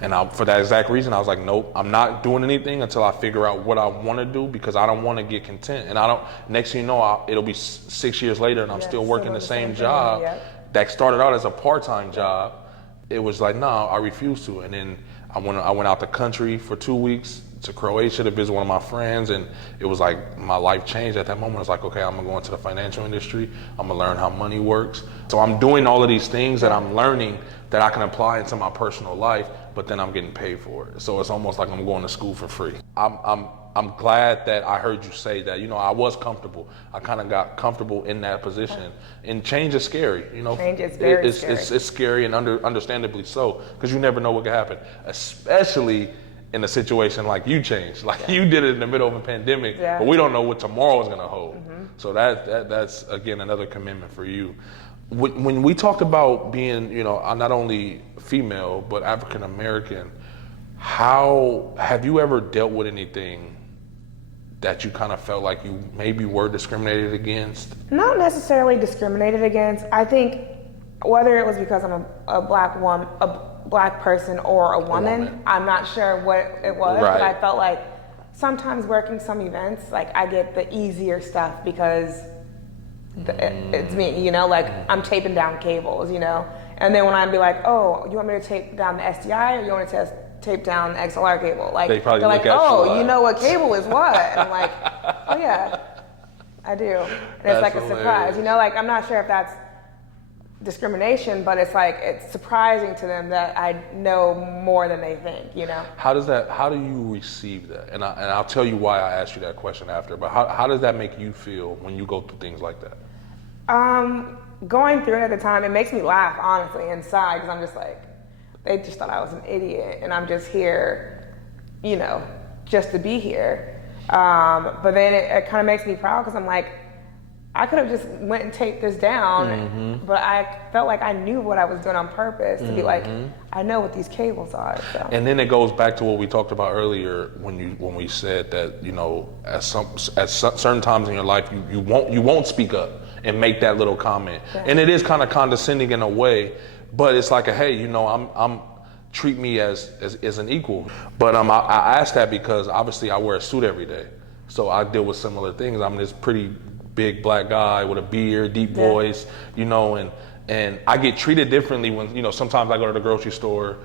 And for that exact reason, I was like, nope, I'm not doing anything until I figure out what I want to do, because I don't want to get content. And next thing you know, it'll be 6 years later and I'm still working the same job that started out as a part-time job. It was like, no, I refuse to. And then I went out the country for 2 weeks to Croatia to visit one of my friends, and it was like my life changed at that moment. I was like, okay, I'm gonna go into the financial industry. I'm gonna learn how money works. So I'm doing all of these things that I'm learning that I can apply into my personal life, but then I'm getting paid for it. So it's almost like I'm going to school for free. I'm glad that I heard you say that. You know, I was comfortable. I kind of got comfortable in that position. And change is scary. You know, change is very scary. It's scary, and understandably so, because you never know what could happen, especially in a situation like you changed. Like you did it in the middle of a pandemic, but we don't know what tomorrow is going to hold. So that's again another commitment for you. When we talked about being, you know, not only female but African American, how have you ever dealt with anything that you kind of felt like you maybe were discriminated against? Not necessarily discriminated against. I think whether it was because I'm a black woman, a black person, or a woman, I'm not sure what it was, but I felt like sometimes working some events, like I get the easier stuff because it's me, you know, like I'm taping down cables, you know, and then when I'd be like, oh, you want me to tape down the SDI or you want me to tape down the XLR cable? Like they're like, oh, you know what cable is what? And I'm like, oh yeah, I do. And it's like a surprise, you know, like I'm not sure if that's discrimination, but it's like it's surprising to them that I know more than they think, you know. How do you receive that? And I'll tell you why I asked you that question after, but how does that make you feel when you go through things like that? Going through it at the time, it makes me laugh, honestly, inside, because I'm just like, they just thought I was an idiot, and I'm just here, you know, just to be here. But then it kind of makes me proud, because I'm like, I could have just went and taped this down, but I felt like I knew what I was doing on purpose to be like, I know what these cables are. So. And then it goes back to what we talked about earlier when we said that, you know, at certain times in your life you won't speak up and make that little comment, and it is kind of condescending in a way, but it's like hey, you know, I'm treat me as an equal. But I ask that because obviously I wear a suit every day, so I deal with similar things. I'm this pretty big black guy with a beard, deep voice, you know, and I get treated differently when, you know, sometimes I go to the grocery store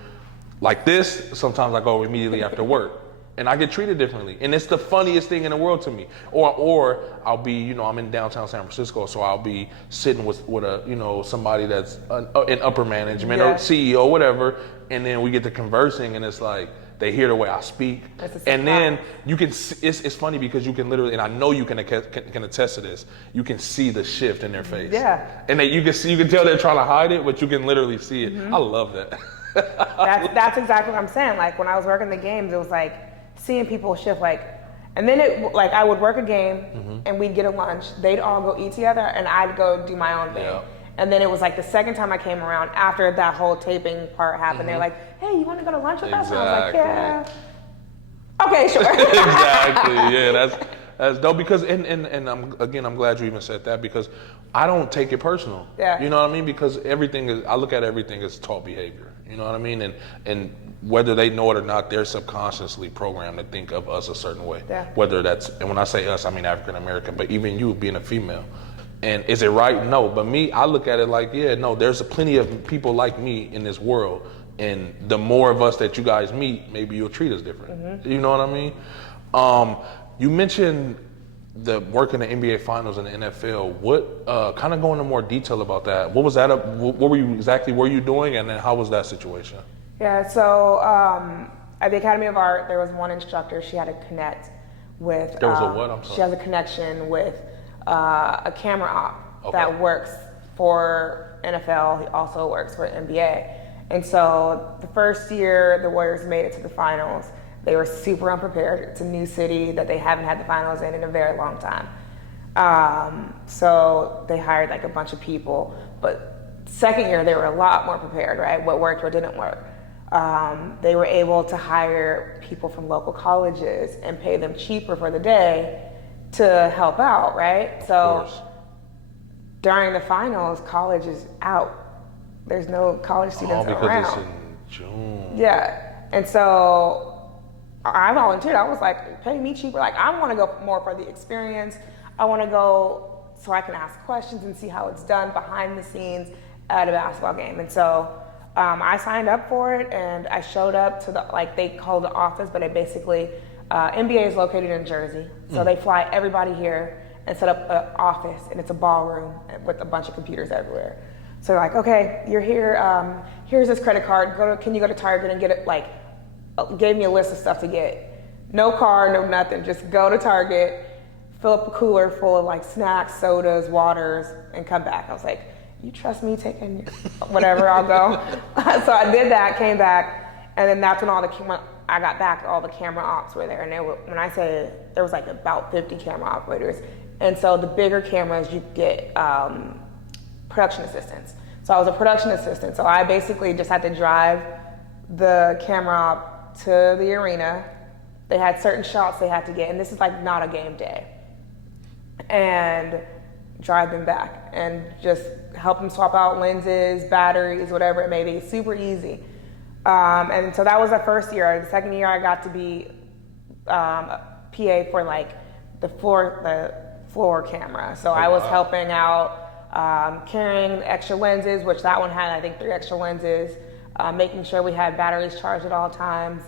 like this, sometimes I go immediately after work. And I get treated differently. And it's the funniest thing in the world to me. Or I'll be, you know, I'm in downtown San Francisco, so I'll be sitting with a, you know, somebody that's in upper management or CEO, whatever, and then we get to conversing, and it's like, they hear the way I speak. And then you can, it's funny because you can literally, and I know you can attest to this, you can see the shift in their face. Yeah. And you can tell they're trying to hide it, but you can literally see it. I love that. That's exactly what I'm saying. Like when I was working the games, it was like seeing people shift, like, and then I would work a game and we'd get a lunch. They'd all go eat together and I'd go do my own thing. Yeah. And then it was like the second time I came around after that whole taping part happened, they're like, hey, you want to go to lunch with us? And I was like, yeah. Okay, sure. Exactly. Yeah, that's dope because and I'm glad you even said that because I don't take it personal. Yeah. You know what I mean? Because I look at everything as taught behavior. You know what I mean? And whether they know it or not, they're subconsciously programmed to think of us a certain way. Yeah. Whether that's, and when I say us, I mean African American, but even you being a female. And is it right? No. But me, I look at it like, yeah, no, there's plenty of people like me in this world. And the more of us that you guys meet, maybe you'll treat us different. You know what I mean? You mentioned the work in the NBA Finals and the NFL. What kind of go into more detail about that? What was that? What were you doing, and then how was that situation? Yeah, so at the Academy of Art, there was one instructor. She had to connect with. There was a what? I'm sorry. She has a connection with a camera op that works for NFL. He also works for NBA. And so the first year the Warriors made it to the finals, they were super unprepared. It's a new city that they haven't had the finals in a very long time. So they hired like a bunch of people. But second year they were a lot more prepared, right? What worked, what didn't work. They were able to hire people from local colleges and pay them cheaper for the day to help out, right? So during the finals, college is out. There's no college students around. Because it's in June. Yeah, and so I volunteered. I was like, pay me cheaper. Like, I want to go more for the experience. I want to go so I can ask questions and see how it's done behind the scenes at a basketball game. And so I signed up for it, and I showed up to the, like, they call it the office, but it basically, NBA is located in Jersey. So they fly everybody here and set up an office, and it's a ballroom with a bunch of computers everywhere. So they're like, okay, you're here. Here's this credit card. Can you go to Target and get it? Like, gave me a list of stuff to get. No card, no nothing. Just go to Target, fill up a cooler full of like snacks, sodas, waters, and come back. I was like, you trust me taking whatever? I'll go. So I did that, came back, and then that's when I got back. All the camera ops were there, and when I say there was like about 50 camera operators, and so the bigger cameras you get. Production assistants. So I was a production assistant. So I basically just had to drive the camera up to the arena. They had certain shots they had to get, and this is like not a game day. And drive them back and just help them swap out lenses, batteries, whatever it may be. Super easy. And so that was the first year. The second year I got to be PA for like the floor camera. So I was helping out. Carrying extra lenses, which that one had, I think, 3 extra lenses, making sure we had batteries charged at all times,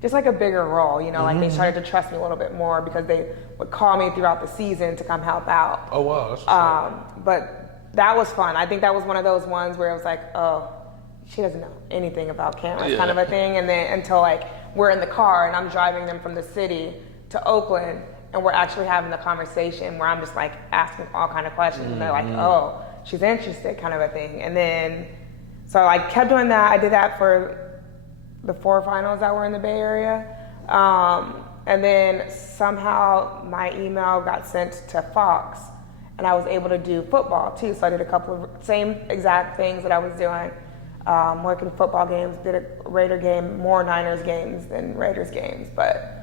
just like a bigger role, you know, like they started to trust me a little bit more because they would call me throughout the season to come help out. Oh, wow. That's what's but that was fun. I think that was one of those ones where it was like, oh, she doesn't know anything about cameras kind of a thing. And then until like we're in the car and I'm driving them from the city to Oakland, and we're actually having the conversation where I'm just like asking all kind of questions, and they're like, "Oh, she's interested," kind of a thing. And then, so I kept doing that. I did that for the 4 finals that were in the Bay Area, and then somehow my email got sent to Fox, and I was able to do football too. So I did a couple of same exact things that I was doing, working football games. Did a Raider game, more Niners games than Raiders games, but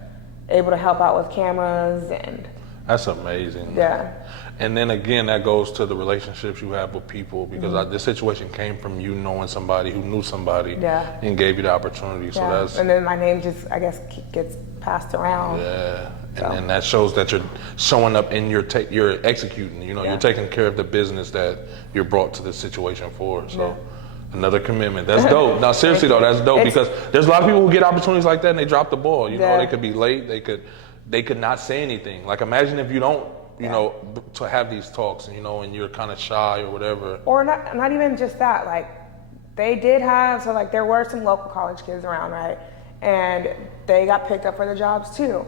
able to help out with cameras and That's amazing. Yeah. And then again, that goes to the relationships you have with people, because this situation came from you knowing somebody who knew somebody and gave you the opportunity. So that's, and then my name just, I guess, gets passed around. Yeah, and then that shows that you're showing up and you're executing. You know, you're taking care of the business that you're brought to this situation for. So another commitment. That's dope. Now, seriously though, that's dope, because there's a lot of people who get opportunities like that and they drop the ball. You know, they could be late. They could not say anything. Like, imagine if you don't, you know, to have these talks, and you know, and you're kind of shy or whatever. Or not even just that. Like, they did have, so like there were some local college kids around, right? And they got picked up for the jobs too.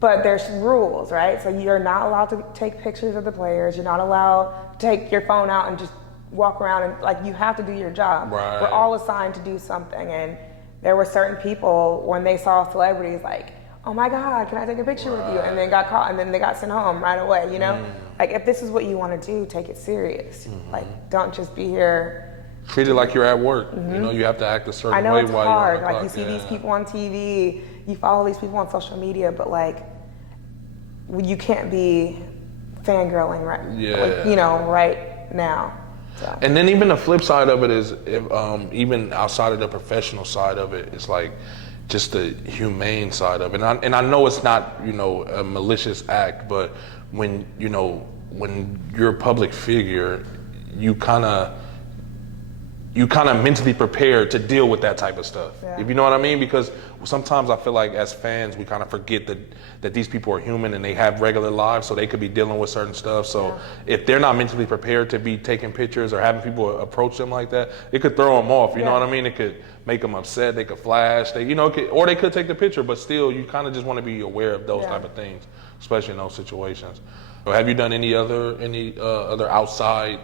But there's rules, right? So you're not allowed to take pictures of the players. You're not allowed to take your phone out and just walk around, and like, you have to do your job. Right. We're all assigned to do something. And there were certain people, when they saw celebrities, like, oh my God, can I take a picture with you? And then got caught, and then they got sent home right away, you know? Like, if this is what you want to do, take it serious. Like, don't just be here. Treat it like you're at work. You know, you have to act a certain way while you're on the clock. I know it's hard. Like, you see these people on TV, you follow these people on social media, but like, you can't be fangirling right, you know, right now. So. And then even the flip side of it is, even outside of the professional side of it, it's like just the humane side of it. And I know it's not, you know, a malicious act, but when, you know, when you're a public figure, you kind of mentally prepared to deal with that type of stuff. If you know what I mean? Because sometimes I feel like as fans, we kind of forget that these people are human and they have regular lives, so they could be dealing with certain stuff. So if they're not mentally prepared to be taking pictures or having people approach them like that, it could throw them off. You know what I mean? It could make them upset. They could flash. They, you know, or they could take the picture, but still, you kind of just want to be aware of those type of things, especially in those situations. So have you done any other outside?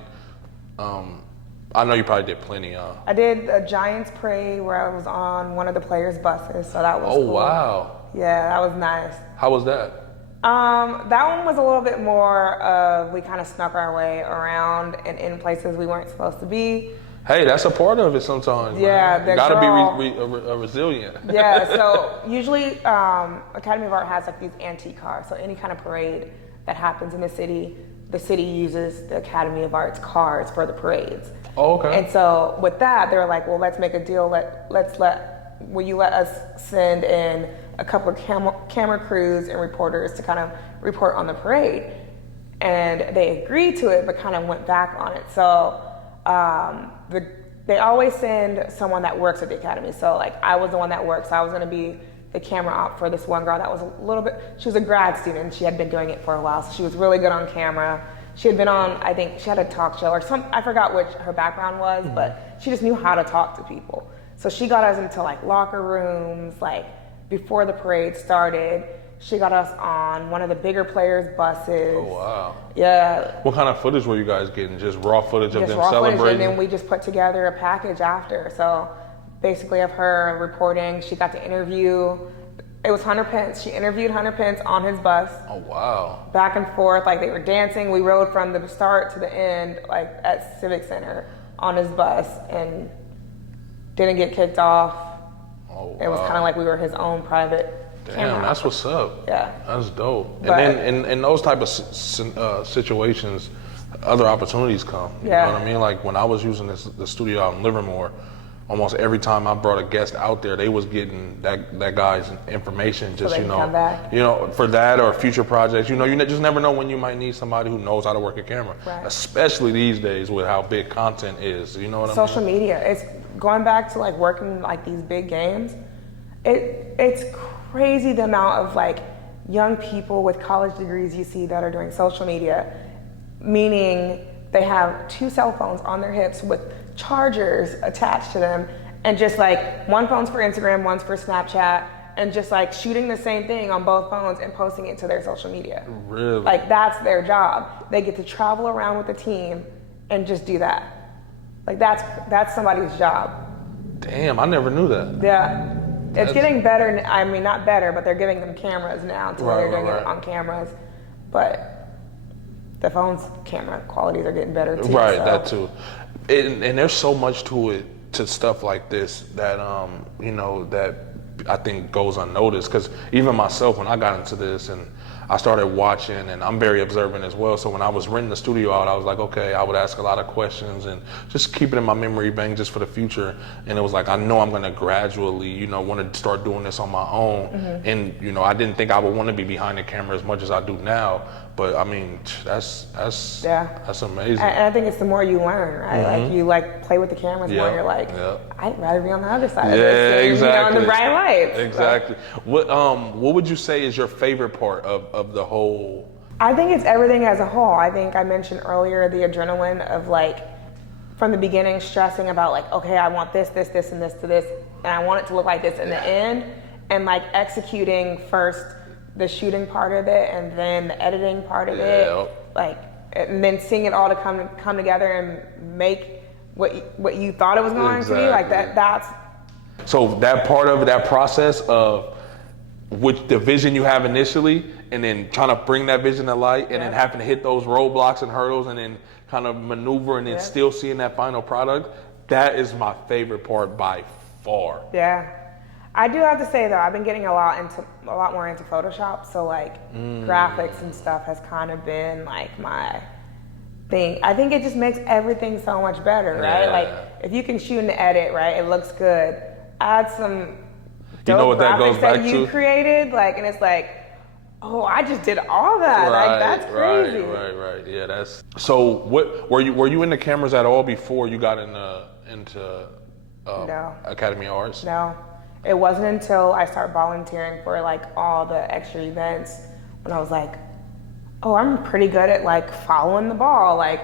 I know you probably did plenty. I did a Giants parade where I was on one of the players' buses, so that was cool. Oh, wow. Yeah, that was nice. How was that? That one was a little bit more of, we kind of snuck our way around and in places we weren't supposed to be. Hey, that's a part of it sometimes. Yeah, man. You gotta be resilient. Yeah, so usually Academy of Art has like these antique cars. So any kind of parade that happens in the city uses the Academy of Art's cars for the parades. Oh, okay. And so with that, they were like, well, let's make a deal. Will you let us send in a couple of camera crews and reporters to kind of report on the parade? And they agreed to it, but kind of went back on it. So they always send someone that works at the Academy. So like, I was the one that worked, so I was gonna be the camera op for this one girl that was a little bit, she was a grad student and she had been doing it for a while, so she was really good on camera. She had been on, I think she had a talk show or I forgot which her background was, but she just knew how to talk to people. So she got us into like locker rooms, like before the parade started. She got us on one of the bigger players' buses. Oh, wow. Yeah. What kind of footage were you guys getting? Just raw footage of them raw celebrating? Footage, and then we just put together a package after. So basically of her reporting, she got to interview. It was Hunter Pence. She interviewed Hunter Pence on his bus. Oh, wow. Back and forth, like they were dancing. We rode from the start to the end, like at Civic Center on his bus, and didn't get kicked off. Oh, wow. It was kind of like we were his own private camera. That's what's up. Yeah. That's dope. And then in those type of situations, other opportunities come. You know what I mean? Like when I was using the studio out in Livermore, almost every time I brought a guest out there, they was getting that guy's information, just, so come back. For that or future projects. You just never know when you might need somebody who knows how to work a camera, especially these days with how big content is. You know what I mean? Social media. It's going back to like working like these big games. It's crazy the amount of like young people with college degrees you see that are doing social media, meaning they have 2 cell phones on their hips with chargers attached to them, and just like one phone's for Instagram, one's for Snapchat, and just like shooting the same thing on both phones and posting it to their social media. Really? Like that's their job. They get to travel around with the team and just do that. Like that's somebody's job. Damn, I never knew that. Yeah. It's getting better. I mean, not better, but they're giving them cameras now to where they're doing it on cameras. But the phone's camera qualities are getting better too. Right, so. that too. And there's so much to it, to stuff like this, that that I think goes unnoticed. Because even myself, when I got into this and I started watching, and I'm very observant as well. So when I was renting the studio out, I was like, okay, I would ask a lot of questions and just keep it in my memory bank just for the future. And it was like, I know I'm going to gradually, you know, want to start doing this on my own. And, you know, I didn't think I would want to be behind the camera as much as I do now. But I mean, that's amazing. And I think it's the more you learn, right? Like you like play with the cameras more. You're like, I'd rather be on the other side of this. And, exactly. You know, in the bright lights. Exactly. So. What would you say is your favorite part of the whole? I think it's everything as a whole. I think I mentioned earlier the adrenaline of like from the beginning stressing about like, okay, I want this, this, this, and this to this, and I want it to look like this in the end, and like executing first the shooting part of it and then the editing part of it, like, and then seeing it all to come together and make what you thought it was going to be, like that's. So that part of that process of which the vision you have initially, and then trying to bring that vision to light, and then having to hit those roadblocks and hurdles, and then kind of maneuver, and then still seeing that final product. That is my favorite part by far. Yeah. I do have to say though, I've been getting a lot more into Photoshop, so like graphics and stuff has kind of been like my thing. I think it just makes everything so much better, right? Like if you can shoot and edit, right, it looks good. Add some dope graphics that you created, like, and it's like, oh, I just did all that. Like that's crazy. Right. Yeah, that's. So what were you into cameras at all before you got into no. Academy of Arts? No. It wasn't until I started volunteering for like all the extra events when I was like, oh, I'm pretty good at like following the ball. Like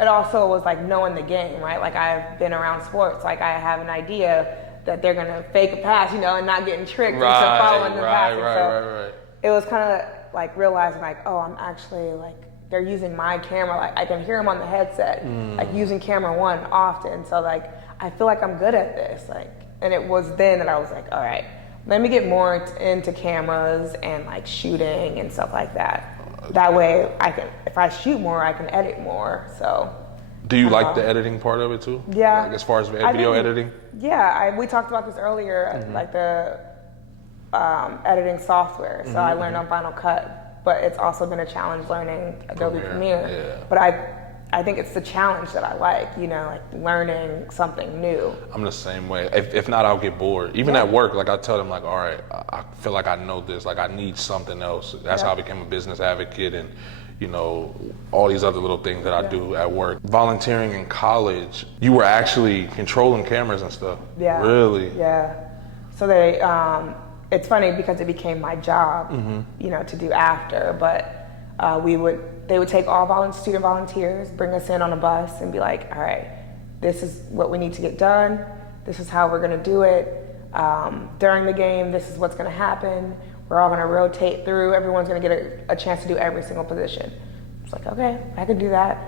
it also was like knowing the game, right? Like I've been around sports. Like I have an idea that they're gonna fake a pass, you know, and not getting tricked into following the pass. So it was kind of like realizing like, oh, I'm actually like, they're using my camera. Like I can hear them on the headset, like using camera one often. So like, I feel like I'm good at this. Like, and it was then that I was like, all right, let me get more into cameras and like shooting and stuff like that. That way I can, if I shoot more, I can edit more, so. Do you like the editing part of it too? Yeah. Like as far as video editing? Yeah, we talked about this earlier, like the editing software. So I learned on Final Cut, but it's also been a challenge learning Adobe Premiere. Yeah. But I think it's the challenge that I like, you know, like learning something new. I'm the same way. If not, I'll get bored. Even at work, like I tell them, like, all right, I feel like I know this. Like I need something else. That's how I became a business advocate, and you know, all these other little things that I do at work. Volunteering in college, you were actually controlling cameras and stuff. Yeah. Really? Yeah. So they, it's funny because it became my job, you know, to do after. But they would take all student volunteers, bring us in on a bus, and be like, all right, this is what we need to get done. This is how we're going to do it. During the game, this is what's going to happen. We're all going to rotate through. Everyone's going to get a chance to do every single position. It's like, okay, I could do that.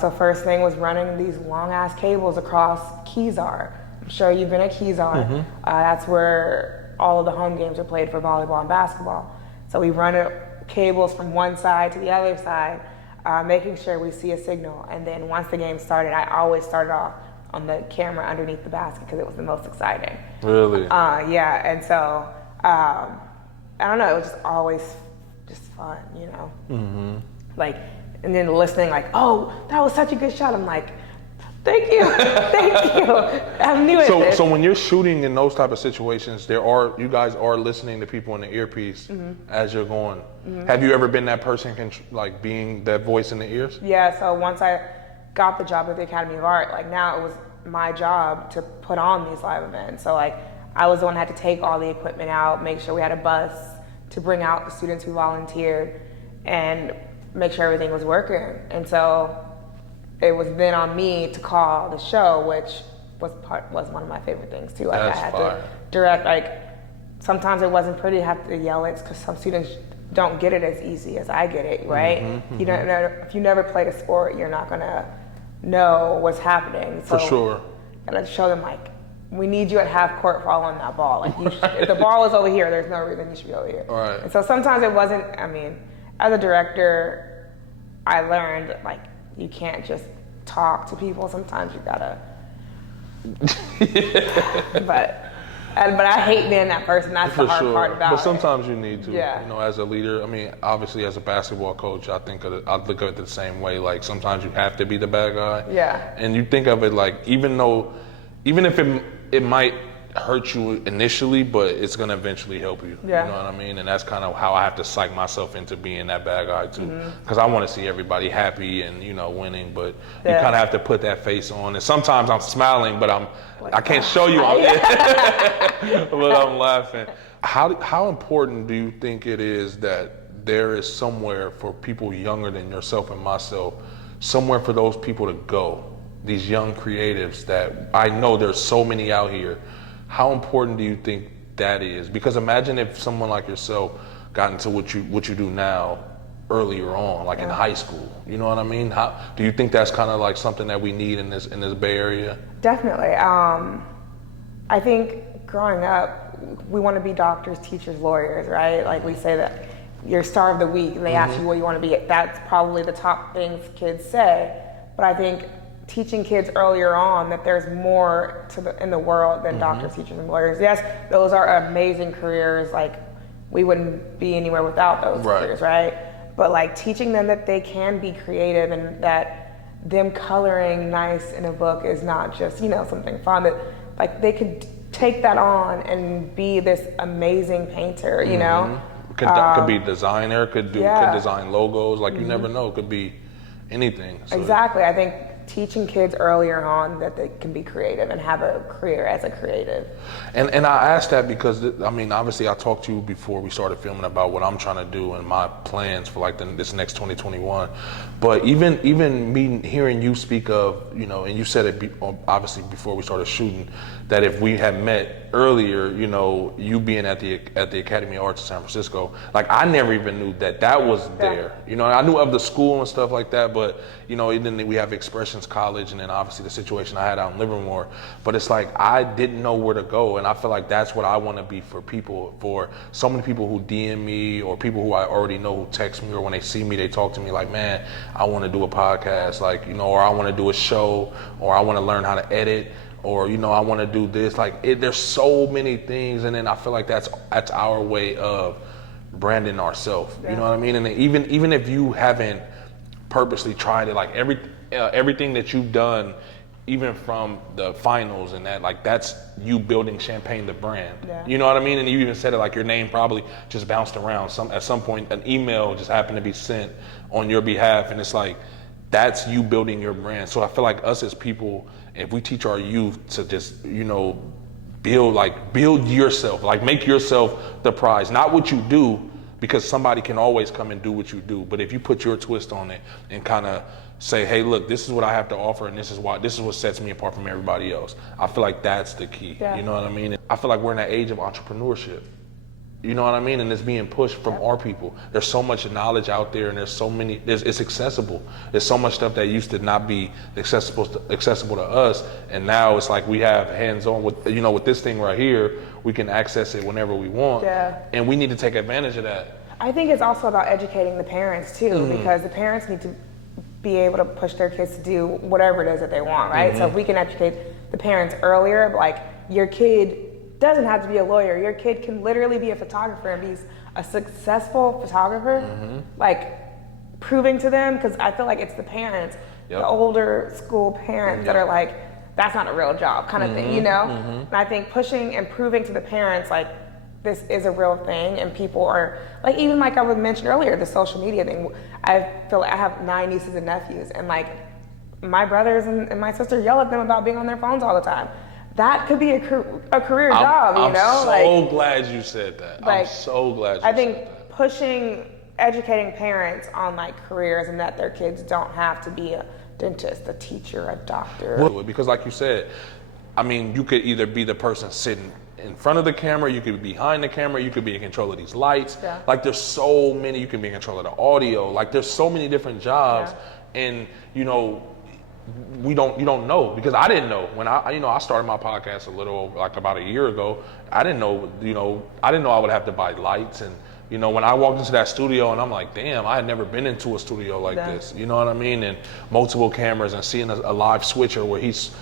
So first thing was running these long-ass cables across Kezar. I'm sure you've been at Kezar. That's where all of the home games are played for volleyball and basketball. So we run cables from one side to the other side, making sure we see a signal. And then once the game started, I always started off on the camera underneath the basket because it was the most exciting. Really? Yeah, and so, I don't know, it was just always just fun, you know? Like, and then listening like, oh, that was such a good shot. I'm like, thank you, thank you. I'm new at this. So when you're shooting in those type of situations, you guys are listening to people in the earpiece as you're going. Have you ever been that person, like being that voice in the ears? Yeah, so once I got the job at the Academy of Art, like now it was my job to put on these live events. So like, I was the one who had to take all the equipment out, make sure we had a bus to bring out the students who volunteered, and make sure everything was working. And so it was then on me to call the show, which was one of my favorite things too. Like I had to direct, like sometimes it wasn't pretty to have to yell it because some students don't get it as easy as I get it, right? You don't know, if you never played a sport, you're not gonna know what's happening. So for sure. I had to show them like, we need you at half court following that ball. Like if the ball was over here, there's no reason you should be over here. Right. And so sometimes it wasn't, I mean, as a director, I learned like you can't just talk to people. Sometimes you gotta, but But I hate being that person. That's the hard part about it. But sometimes you need to. Yeah. You know, as a leader, I mean, obviously as a basketball coach, I look at it the same way. Like sometimes you have to be the bad guy. Yeah. And you think of it like, even if it might hurt you initially, but it's gonna eventually help you. Yeah. You know what I mean? And that's kind of how I have to psych myself into being that bad guy too, because I want to see everybody happy and winning. But you kind of have to put that face on. And sometimes I'm smiling, but I can't show you, but I'm laughing. How important do you think it is that there is somewhere for people younger than yourself and myself, somewhere for those people to go? These young creatives that I know there's so many out here. How important do you think that is? Because imagine if someone like yourself got into what you do now earlier on, like in high school. You know what I mean? How do you think that's kind of like something that we need in this Bay Area? Definitely. I think growing up, we want to be doctors, teachers, lawyers, right? Like we say that you're star of the week, and they ask you what you want to be. That's probably the top things kids say. But I think teaching kids earlier on that there's more in the world than doctors, teachers, and lawyers. Yes, those are amazing careers. Like we wouldn't be anywhere without those careers, right? But like teaching them that they can be creative and that them coloring nice in a book is not just something fun. That like they could take that on and be this amazing painter. Could be designer. Could design logos. Like you never know. It could be anything. So. Exactly. I think teaching kids earlier on that they can be creative and have a career as a creative. And I asked that because, I mean, obviously I talked to you before we started filming about what I'm trying to do and my plans for like this next 2021. But even me hearing you speak of, and you said it obviously before we started shooting, that if we had met earlier, you being at the Academy of Arts in San Francisco, like I never even knew that was there. I knew of the school and stuff like that, but then we have Expressions College, and then obviously the situation I had out in Livermore. But it's like I didn't know where to go, and I feel like that's what I want to be for people, for so many people who DM me or people who I already know who text me, or when they see me they talk to me like, man, I want to do a podcast, like or I want to do a show, or I want to learn how to edit, or I want to do this. Like there's so many things, and then I feel like that's our way of branding ourselves. You know what I mean? And even if you haven't purposely tried it, like everything that you've done, even from the finals and that, like that's you building Shampayne the brand. You know what I mean? And you even said it like your name probably just bounced around. At some point an email just happened to be sent on your behalf, and it's like that's you building your brand. So I feel like us as people, if we teach our youth to just build yourself, like make yourself the prize, not what you do, because somebody can always come and do what you do. But if you put your twist on it and kind of say, hey, look, this is what I have to offer, and this is what sets me apart from everybody else. I feel like that's the key. You know what I mean? I feel like we're in an age of entrepreneurship. You know what I mean? And it's being pushed from our people. There's so much knowledge out there, and it's accessible. There's so much stuff that used to not be accessible to us, and now it's like we have hands-on with this thing right here. We can access it whenever we want, and we need to take advantage of that. I think it's also about educating the parents too, because the parents need to be able to push their kids to do whatever it is that they want, right? So if we can educate the parents earlier, like your kid doesn't have to be a lawyer. Your kid can literally be a photographer and be a successful photographer, like proving to them, because I feel like it's the parents, the older school parents that are like, that's not a real job kind of thing, And I think pushing and proving to the parents like this is a real thing, and people are like, even like I was mentioned earlier, the social media thing. I feel like I have 9 nieces and nephews, and like my brothers and my sister yell at them about being on their phones all the time. That could be a career job, I'm so glad you said that. Like, I'm so glad you said that. I think pushing, educating parents on like careers, and that their kids don't have to be a dentist, a teacher, a doctor. Well, because like you said, I mean, you could either be the person sitting in front of the camera, you could be behind the camera, you could be in control of these lights. Like there's so many, you can be in control of the audio. Like there's so many different jobs, and you don't know, because I didn't know when I started my podcast like about a year ago. I didn't know I would have to buy lights, and when I walked into that studio and I'm like, damn, I had never been into a studio like this. You know what I mean? And multiple cameras, and seeing a live switcher where he's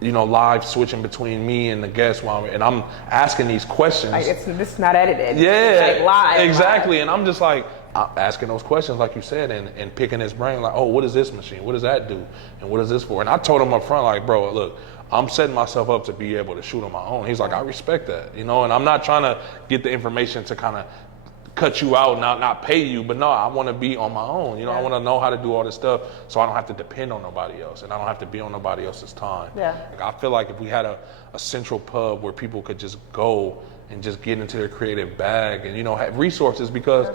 you know, live switching between me and the guest and I'm asking these questions. Like this is not edited. Yeah, It's like live. exactly. Live. And I'm just like asking those questions, like you said, and picking his brain, like, oh, what is this machine? What does that do? And what is this for? And I told him up front, like, bro, look, I'm setting myself up to be able to shoot on my own. He's like, I respect that, you know, and I'm not trying to get the information to kind of cut you out, not pay you, but no, I want to be on my own. You know, I want to know how to do all this stuff so I don't have to depend on nobody else and I don't have to be on nobody else's time. Yeah. Like, I feel like if we had a central pub where people could just go and just get into their creative bag and, you know, have resources, because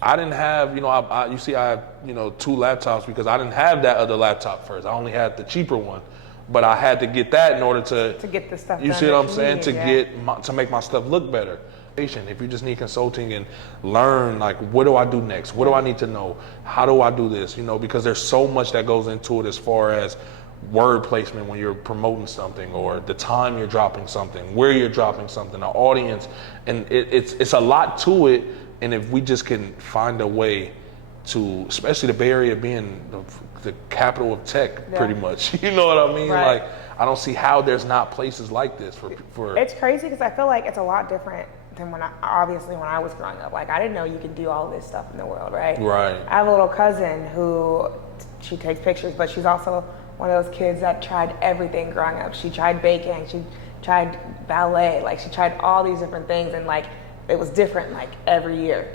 I didn't have, you know, you see I have, you know, 2 laptops because I didn't have that other laptop first. I only had the cheaper one, but I had to get that in order to get the stuff you done see what I'm that you saying? need, To make my stuff look better. If you just need consulting and learn, like, what do I do next? What do I need to know? How do I do this? You know, because there's so much that goes into it as far as word placement when you're promoting something, or the time you're dropping something, where you're dropping something, the audience, and it's a lot to it. And if we just can find a way to, especially the Bay Area being the capital of tech, pretty much, you know what I mean? Right. Like, I don't see how there's not places like this for. It's crazy because I feel like it's a lot different than when I was growing up. Like, I didn't know you could do all this stuff in the world, right? Right. I have a little cousin who, she takes pictures, but she's also one of those kids that tried everything growing up. She tried baking, she tried ballet, like she tried all these different things, and like it was different like every year.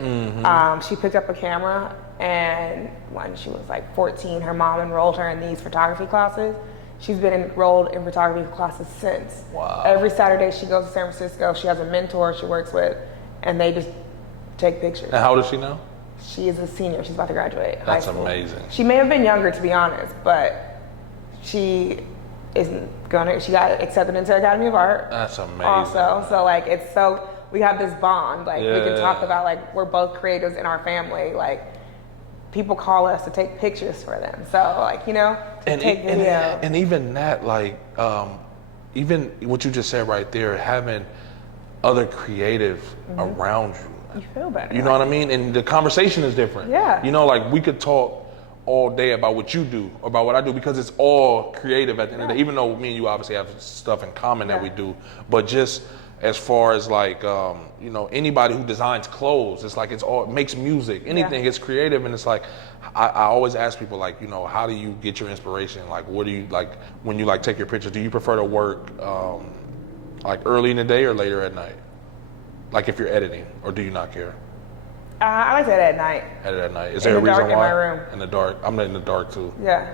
She picked up a camera, and when she was like 14, her mom enrolled her in these photography classes. She's been enrolled in photography classes since. Wow. Every Saturday she goes to San Francisco. She has a mentor she works with, and they just take pictures. And how old is she now? She is a senior. She's about to graduate high That's school. amazing. She may have been younger, to be honest, but she isn't gonna. She got accepted into the Academy of Art. That's amazing. Also, so like it's so we have this bond. Like we can talk about, like, we're both creatives in our family. Like people call us to take pictures for them. So like, you know, to take video. And even that, like, even what you just said right there, having other creative around you. You feel better. You know what I mean? And the conversation is different. Yeah. You know, like, we could talk all day about what you do, about what I do, because it's all creative at the end of the day, even though me and you obviously have stuff in common that we do. But just as far as like, you know, anybody who designs clothes, it's like, it's all, makes music, anything, it's creative. And it's like, I always ask people, like, you know, how do you get your inspiration? Like, what do you, like, when you like take your pictures, do you prefer to work like early in the day or later at night? Like if you're editing, or do you not care? I like to edit at night. Edit at night. Is there a reason why? In my room. In the dark. I'm in the dark too. Yeah.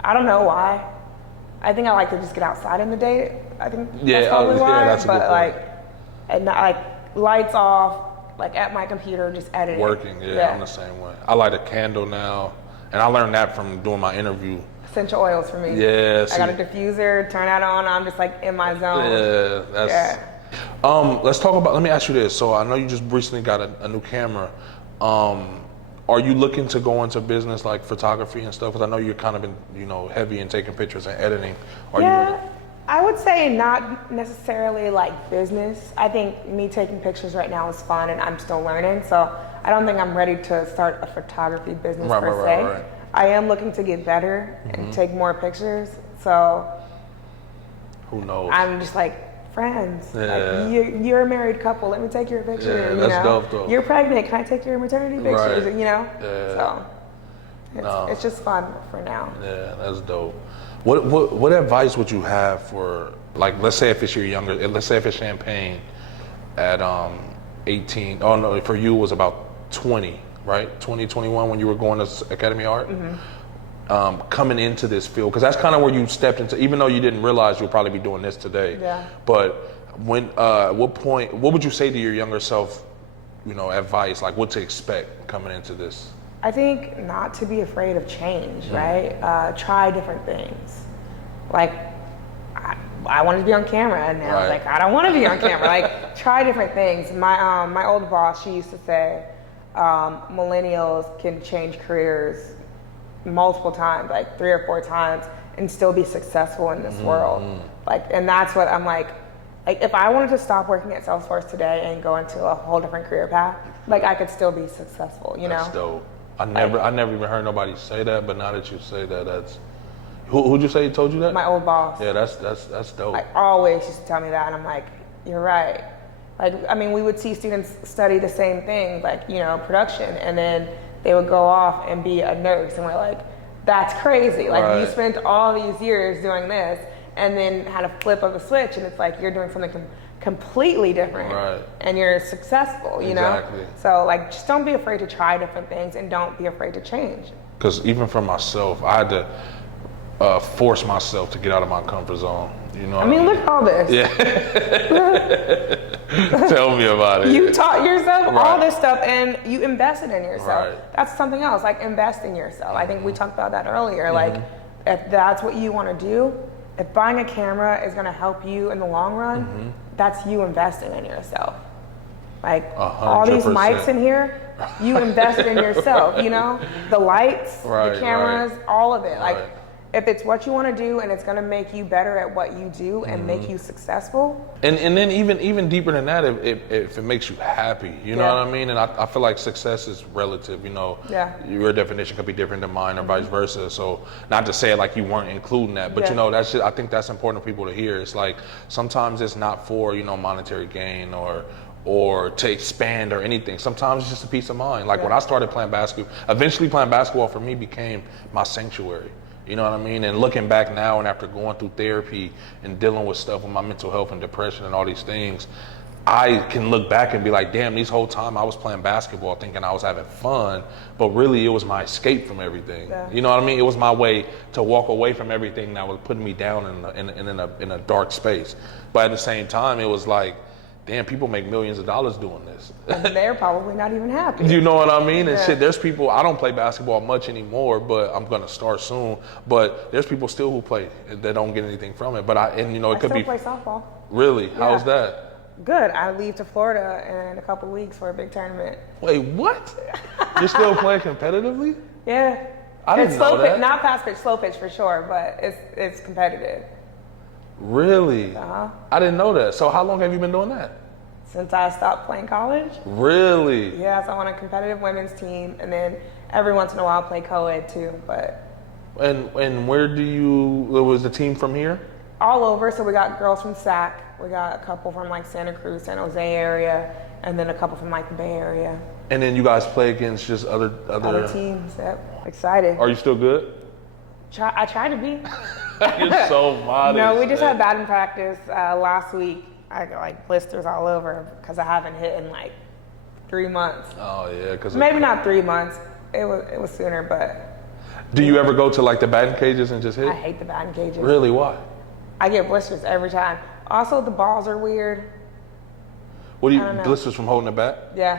I don't know why. I think I like to just get outside in the day. I think that's probably why. That's a good but point. like, at night, like lights off, like at my computer, just editing. Working, I'm the same way. I light a candle now, and I learned that from doing my interview. Essential oils for me. Yeah. I got a diffuser, turn that on, I'm just like in my zone. Yeah, that's. Let's talk about. Let me ask you this. So I know you just recently got a new camera. Are you looking to go into business like photography and stuff? Because I know you're kind of been, you know, heavy in taking pictures and editing. Are you? I would say not necessarily like business. I think me taking pictures right now is fun, and I'm still learning. So I don't think I'm ready to start a photography business per se. Right. I am looking to get better and take more pictures. So who knows? I'm just like, friends, Yeah. like, you're a married couple, let me take your picture. Yeah, you that's know? dope, though. You're pregnant, can I take your maternity pictures? Right. You know? Yeah. So it's just fun for now. Yeah, that's dope. What advice would you have for, like, let's say if it's your younger, let's say if it's Shampayne at 18, oh no, for you it was about 20, right? 20, 21 when you were going to Academy of Art? Coming into this field, because that's kind of where you stepped into, even though you didn't realize you'll probably be doing this today. Yeah. But when, what point, what would you say to your younger self, you know, advice, like what to expect coming into this? I think not to be afraid of change, right? Try different things. Like, I wanted to be on camera, and I was like, I don't want to be on camera. Like, try different things. My old boss, she used to say, millennials can change careers multiple times, like 3 or 4 times, and still be successful in this world. Like, and that's what I'm like, if I wanted to stop working at Salesforce today and go into a whole different career path, like I could still be successful, you know? That's dope. I never even heard nobody say that, but now that you say that, Who'd you say told you that? My old boss. Yeah, that's dope. Like always used to tell me that, and I'm like, you're right. Like, I mean, we would see students study the same thing, like, you know, production, and then they would go off and be a nurse, and we're like, that's crazy. Like, you spent all these years doing this, and then had a flip of a switch, and it's like you're doing something completely different, and you're successful, you know? So, like, just don't be afraid to try different things, and don't be afraid to change. Because even for myself, I had to force myself to get out of my comfort zone. You know, I mean, look at all this. Yeah. Tell me about it. You taught yourself all this stuff, and you invested in yourself. That's something else, like invest in yourself. I think we talked about that earlier. Like, if that's what you want to do, if buying a camera is going to help you in the long run, that's you investing in yourself. Like 100%. All these mics in here, you invested in yourself. You know, the lights, the cameras, all of it. Like, if it's what you want to do and it's going to make you better at what you do and make you successful. And then even deeper than that, if it makes you happy, you know what I mean? And I feel like success is relative, you know. Your definition could be different than mine or vice versa. So not to say it like you weren't including that, but you know, that's just, I think that's important for people to hear. It's like sometimes it's not for, you know, monetary gain or to expand or anything. Sometimes it's just a peace of mind. Like when I started playing basketball, eventually playing basketball for me became my sanctuary. You know what I mean? And looking back now and after going through therapy and dealing with stuff with my mental health and depression and all these things, I can look back and be like, damn, this whole time I was playing basketball thinking I was having fun, but really it was my escape from everything. You know what I mean? It was my way to walk away from everything that was putting me down in a dark space. But at the same time, it was like, damn, people make millions of dollars doing this. And they're probably not even happy. You know what I mean? And shit, there's people, I don't play basketball much anymore, but I'm gonna start soon. But there's people still who play that don't get anything from it. But you know, it could be. I still play softball. Really? How's that? Good. I leave to Florida in a couple weeks for a big tournament. Wait, what? You're still playing competitively? Yeah. I didn't know that. Not fast pitch, slow pitch for sure, but it's competitive. Really? I didn't know that. So how long have you been doing that? Since I stopped playing college. Really? Yeah, so I'm on a competitive women's team, and then every once in a while I play co-ed too, but. And where was the team from here? All over, so we got girls from SAC, we got a couple from like Santa Cruz, San Jose area, and then a couple from like the Bay Area. And then you guys play against just other teams, yep. Excited. Are you still good? I try to be. You're so modest. No, we just had batting practice last week. I got like blisters all over because I haven't hit in like 3 months. Oh yeah, because maybe not 3 months. It was sooner, but. Do you ever go to like the batting cages and just hit? I hate the batting cages. Really? Why? I get blisters every time. Also, the balls are weird. What do you blisters from holding the bat? Yeah.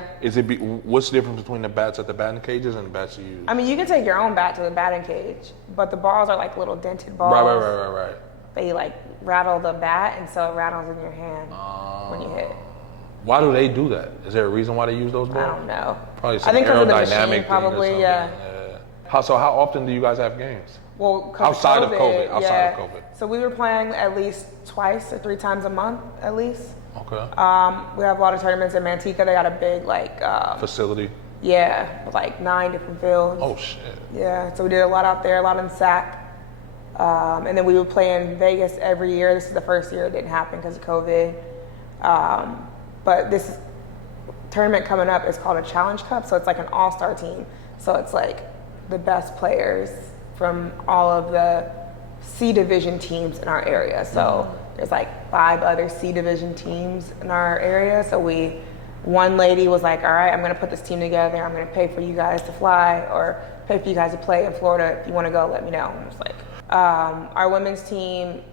What's the difference between the bats at the batting cages and the bats you use? I mean, you can take your own bat to the batting cage, but the balls are like little dented balls. Right. They like rattle the bat, and so it rattles in your hand when you hit. Why do they do that? Is there a reason why they use those balls? I don't know. Probably some I think because of the aerodynamic machine, probably. Yeah. So how often do you guys have games? Well, outside of COVID. So we were playing at least twice or 3 times a month, at least. Okay. We have a lot of tournaments in Manteca. They got a big facility. Yeah, with like 9 different fields. Oh shit. Yeah, so we did a lot out there, a lot in SAC. And then we would play in Vegas every year. This is the first year it didn't happen because of COVID. But this tournament coming up is called a Challenge Cup, so it's like an all-star team. So it's like the best players from all of the C division teams in our area. So there's like 5 other C division teams in our area. So one lady was like, all right, I'm gonna put this team together. I'm gonna pay for you guys to fly or pay for you guys to play in Florida. If you wanna go, let me know. And I was like, our women's team,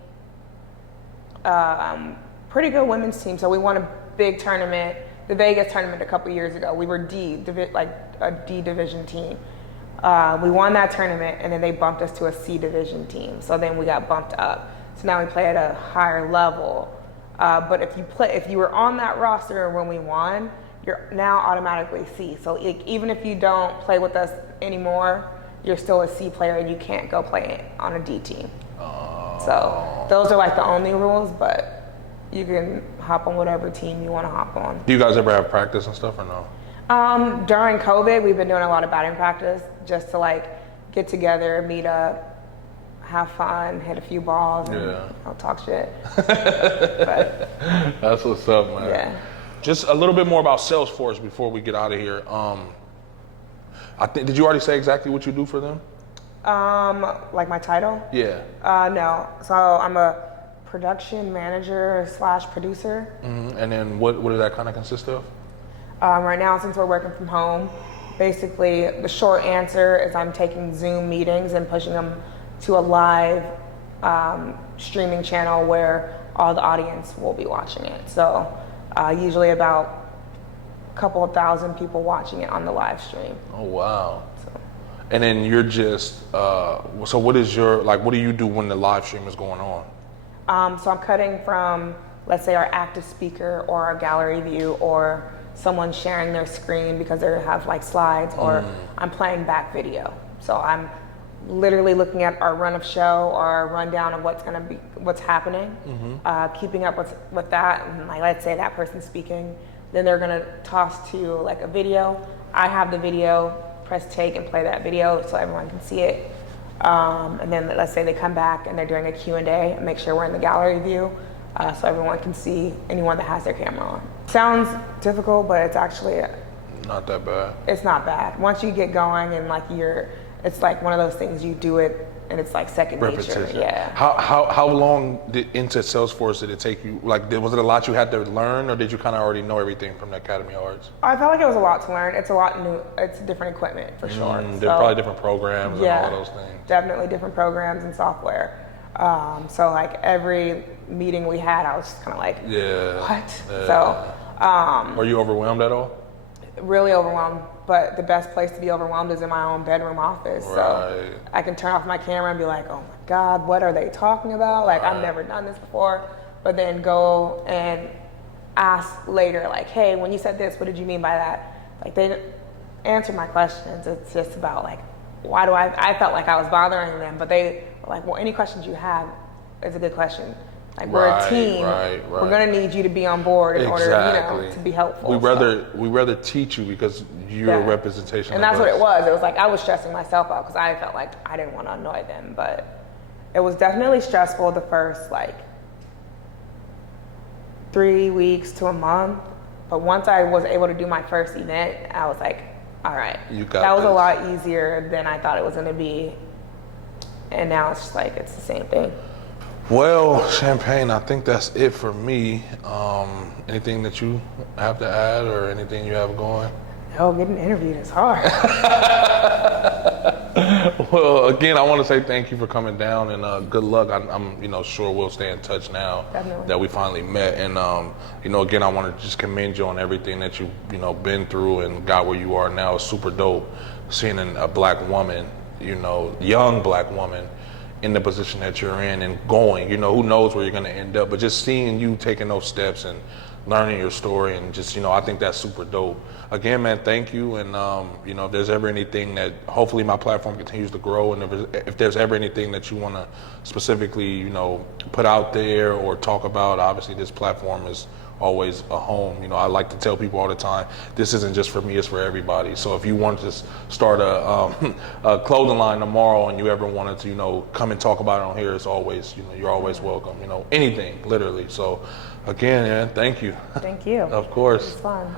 pretty good women's team. So we won a big tournament, the Vegas tournament a couple years ago. We were like a D division team. We won that tournament, and then they bumped us to a C division team. So then we got bumped up. So now we play at a higher level. But if you were on that roster when we won, you're now automatically C. So even if you don't play with us anymore, you're still a C player, and you can't go play on a D team. So those are like the only rules, but you can hop on whatever team you want to hop on. Do you guys ever have practice and stuff or no? During COVID, we've been doing a lot of batting practice just to like get together, meet up, have fun, hit a few balls, and talk shit. But, that's what's up, man. Yeah. Just a little bit more about Salesforce before we get out of here. Did you already say exactly what you do for them? Like my title? Yeah. No. So I'm a production manager / producer. And then what does that kind of consist of? Right now, since we're working from home, basically the short answer is I'm taking Zoom meetings and pushing them to a live streaming channel where all the audience will be watching it. So usually about a couple of thousand people watching it on the live stream. Oh, wow. And then you're just, so what is your, like, what do you do when the live stream is going on? So I'm cutting from, let's say, our active speaker or our gallery view, or someone sharing their screen because they have like slides, or I'm playing back video. So I'm literally looking at our run of show or our rundown of what's happening, keeping up with that. And like, let's say that person's speaking, then they're gonna toss to like a video. I have the video, press take and play that video so everyone can see it. And then let's say they come back and they're doing a Q&A and make sure we're in the gallery view so everyone can see anyone that has their camera on. Sounds difficult, but it's actually not that bad. It's not bad. Once you get going and like it's like one of those things, you do it and it's like second nature. Yeah. How long into Salesforce did it take you? Like, was it a lot you had to learn, or did you kind of already know everything from the Academy of Arts? I felt like it was a lot to learn. It's a lot new. It's different equipment for sure. There are probably different programs and all of those things. Definitely different programs and software. So like every meeting we had, I was just kind of like, what? So. Were you overwhelmed at all? Really overwhelmed, but the best place to be overwhelmed is in my own bedroom office. Right. So I can turn off my camera and be like, oh my God, what are they talking about? Like, I've never done this before. But then go and ask later, like, hey, when you said this, what did you mean by that? Like, they answered my questions. It's just about like, I felt like I was bothering them, but they were like, well, any questions you have is a good question. Like, we're a team. We're gonna need you to be on board in order, to be helpful. We rather teach you because you're a representation. And that's what it was. It was like I was stressing myself out because I felt like I didn't want to annoy them, but it was definitely stressful the first like 3 weeks to a month. But once I was able to do my first event, I was like, all right, that was a lot easier than I thought it was gonna be. And now it's just like it's the same thing. Well, Shampayne, I think that's it for me. Anything that you have to add or anything you have going? No, getting interviewed is hard. Well, again, I want to say thank you for coming down and good luck. I'm sure we'll stay in touch now that we finally met. And again, I want to just commend you on everything that you've been through and got where you are now. It's super dope seeing a black woman, young black woman, in the position that you're in and going, who knows where you're going to end up, but just seeing you taking those steps and learning your story and just, I think that's super dope. Again, man, thank you. And, if there's ever anything that hopefully my platform continues to grow, and if there's ever anything that you want to specifically, put out there or talk about, obviously this platform is always a home. I like to tell people all the time, this isn't just for me, it's for everybody. So if you wanted to start a clothing line tomorrow and you ever wanted to, come and talk about it on here, it's always, you're always welcome, anything, literally. So again, thank you. Thank you. Of course. It was fun.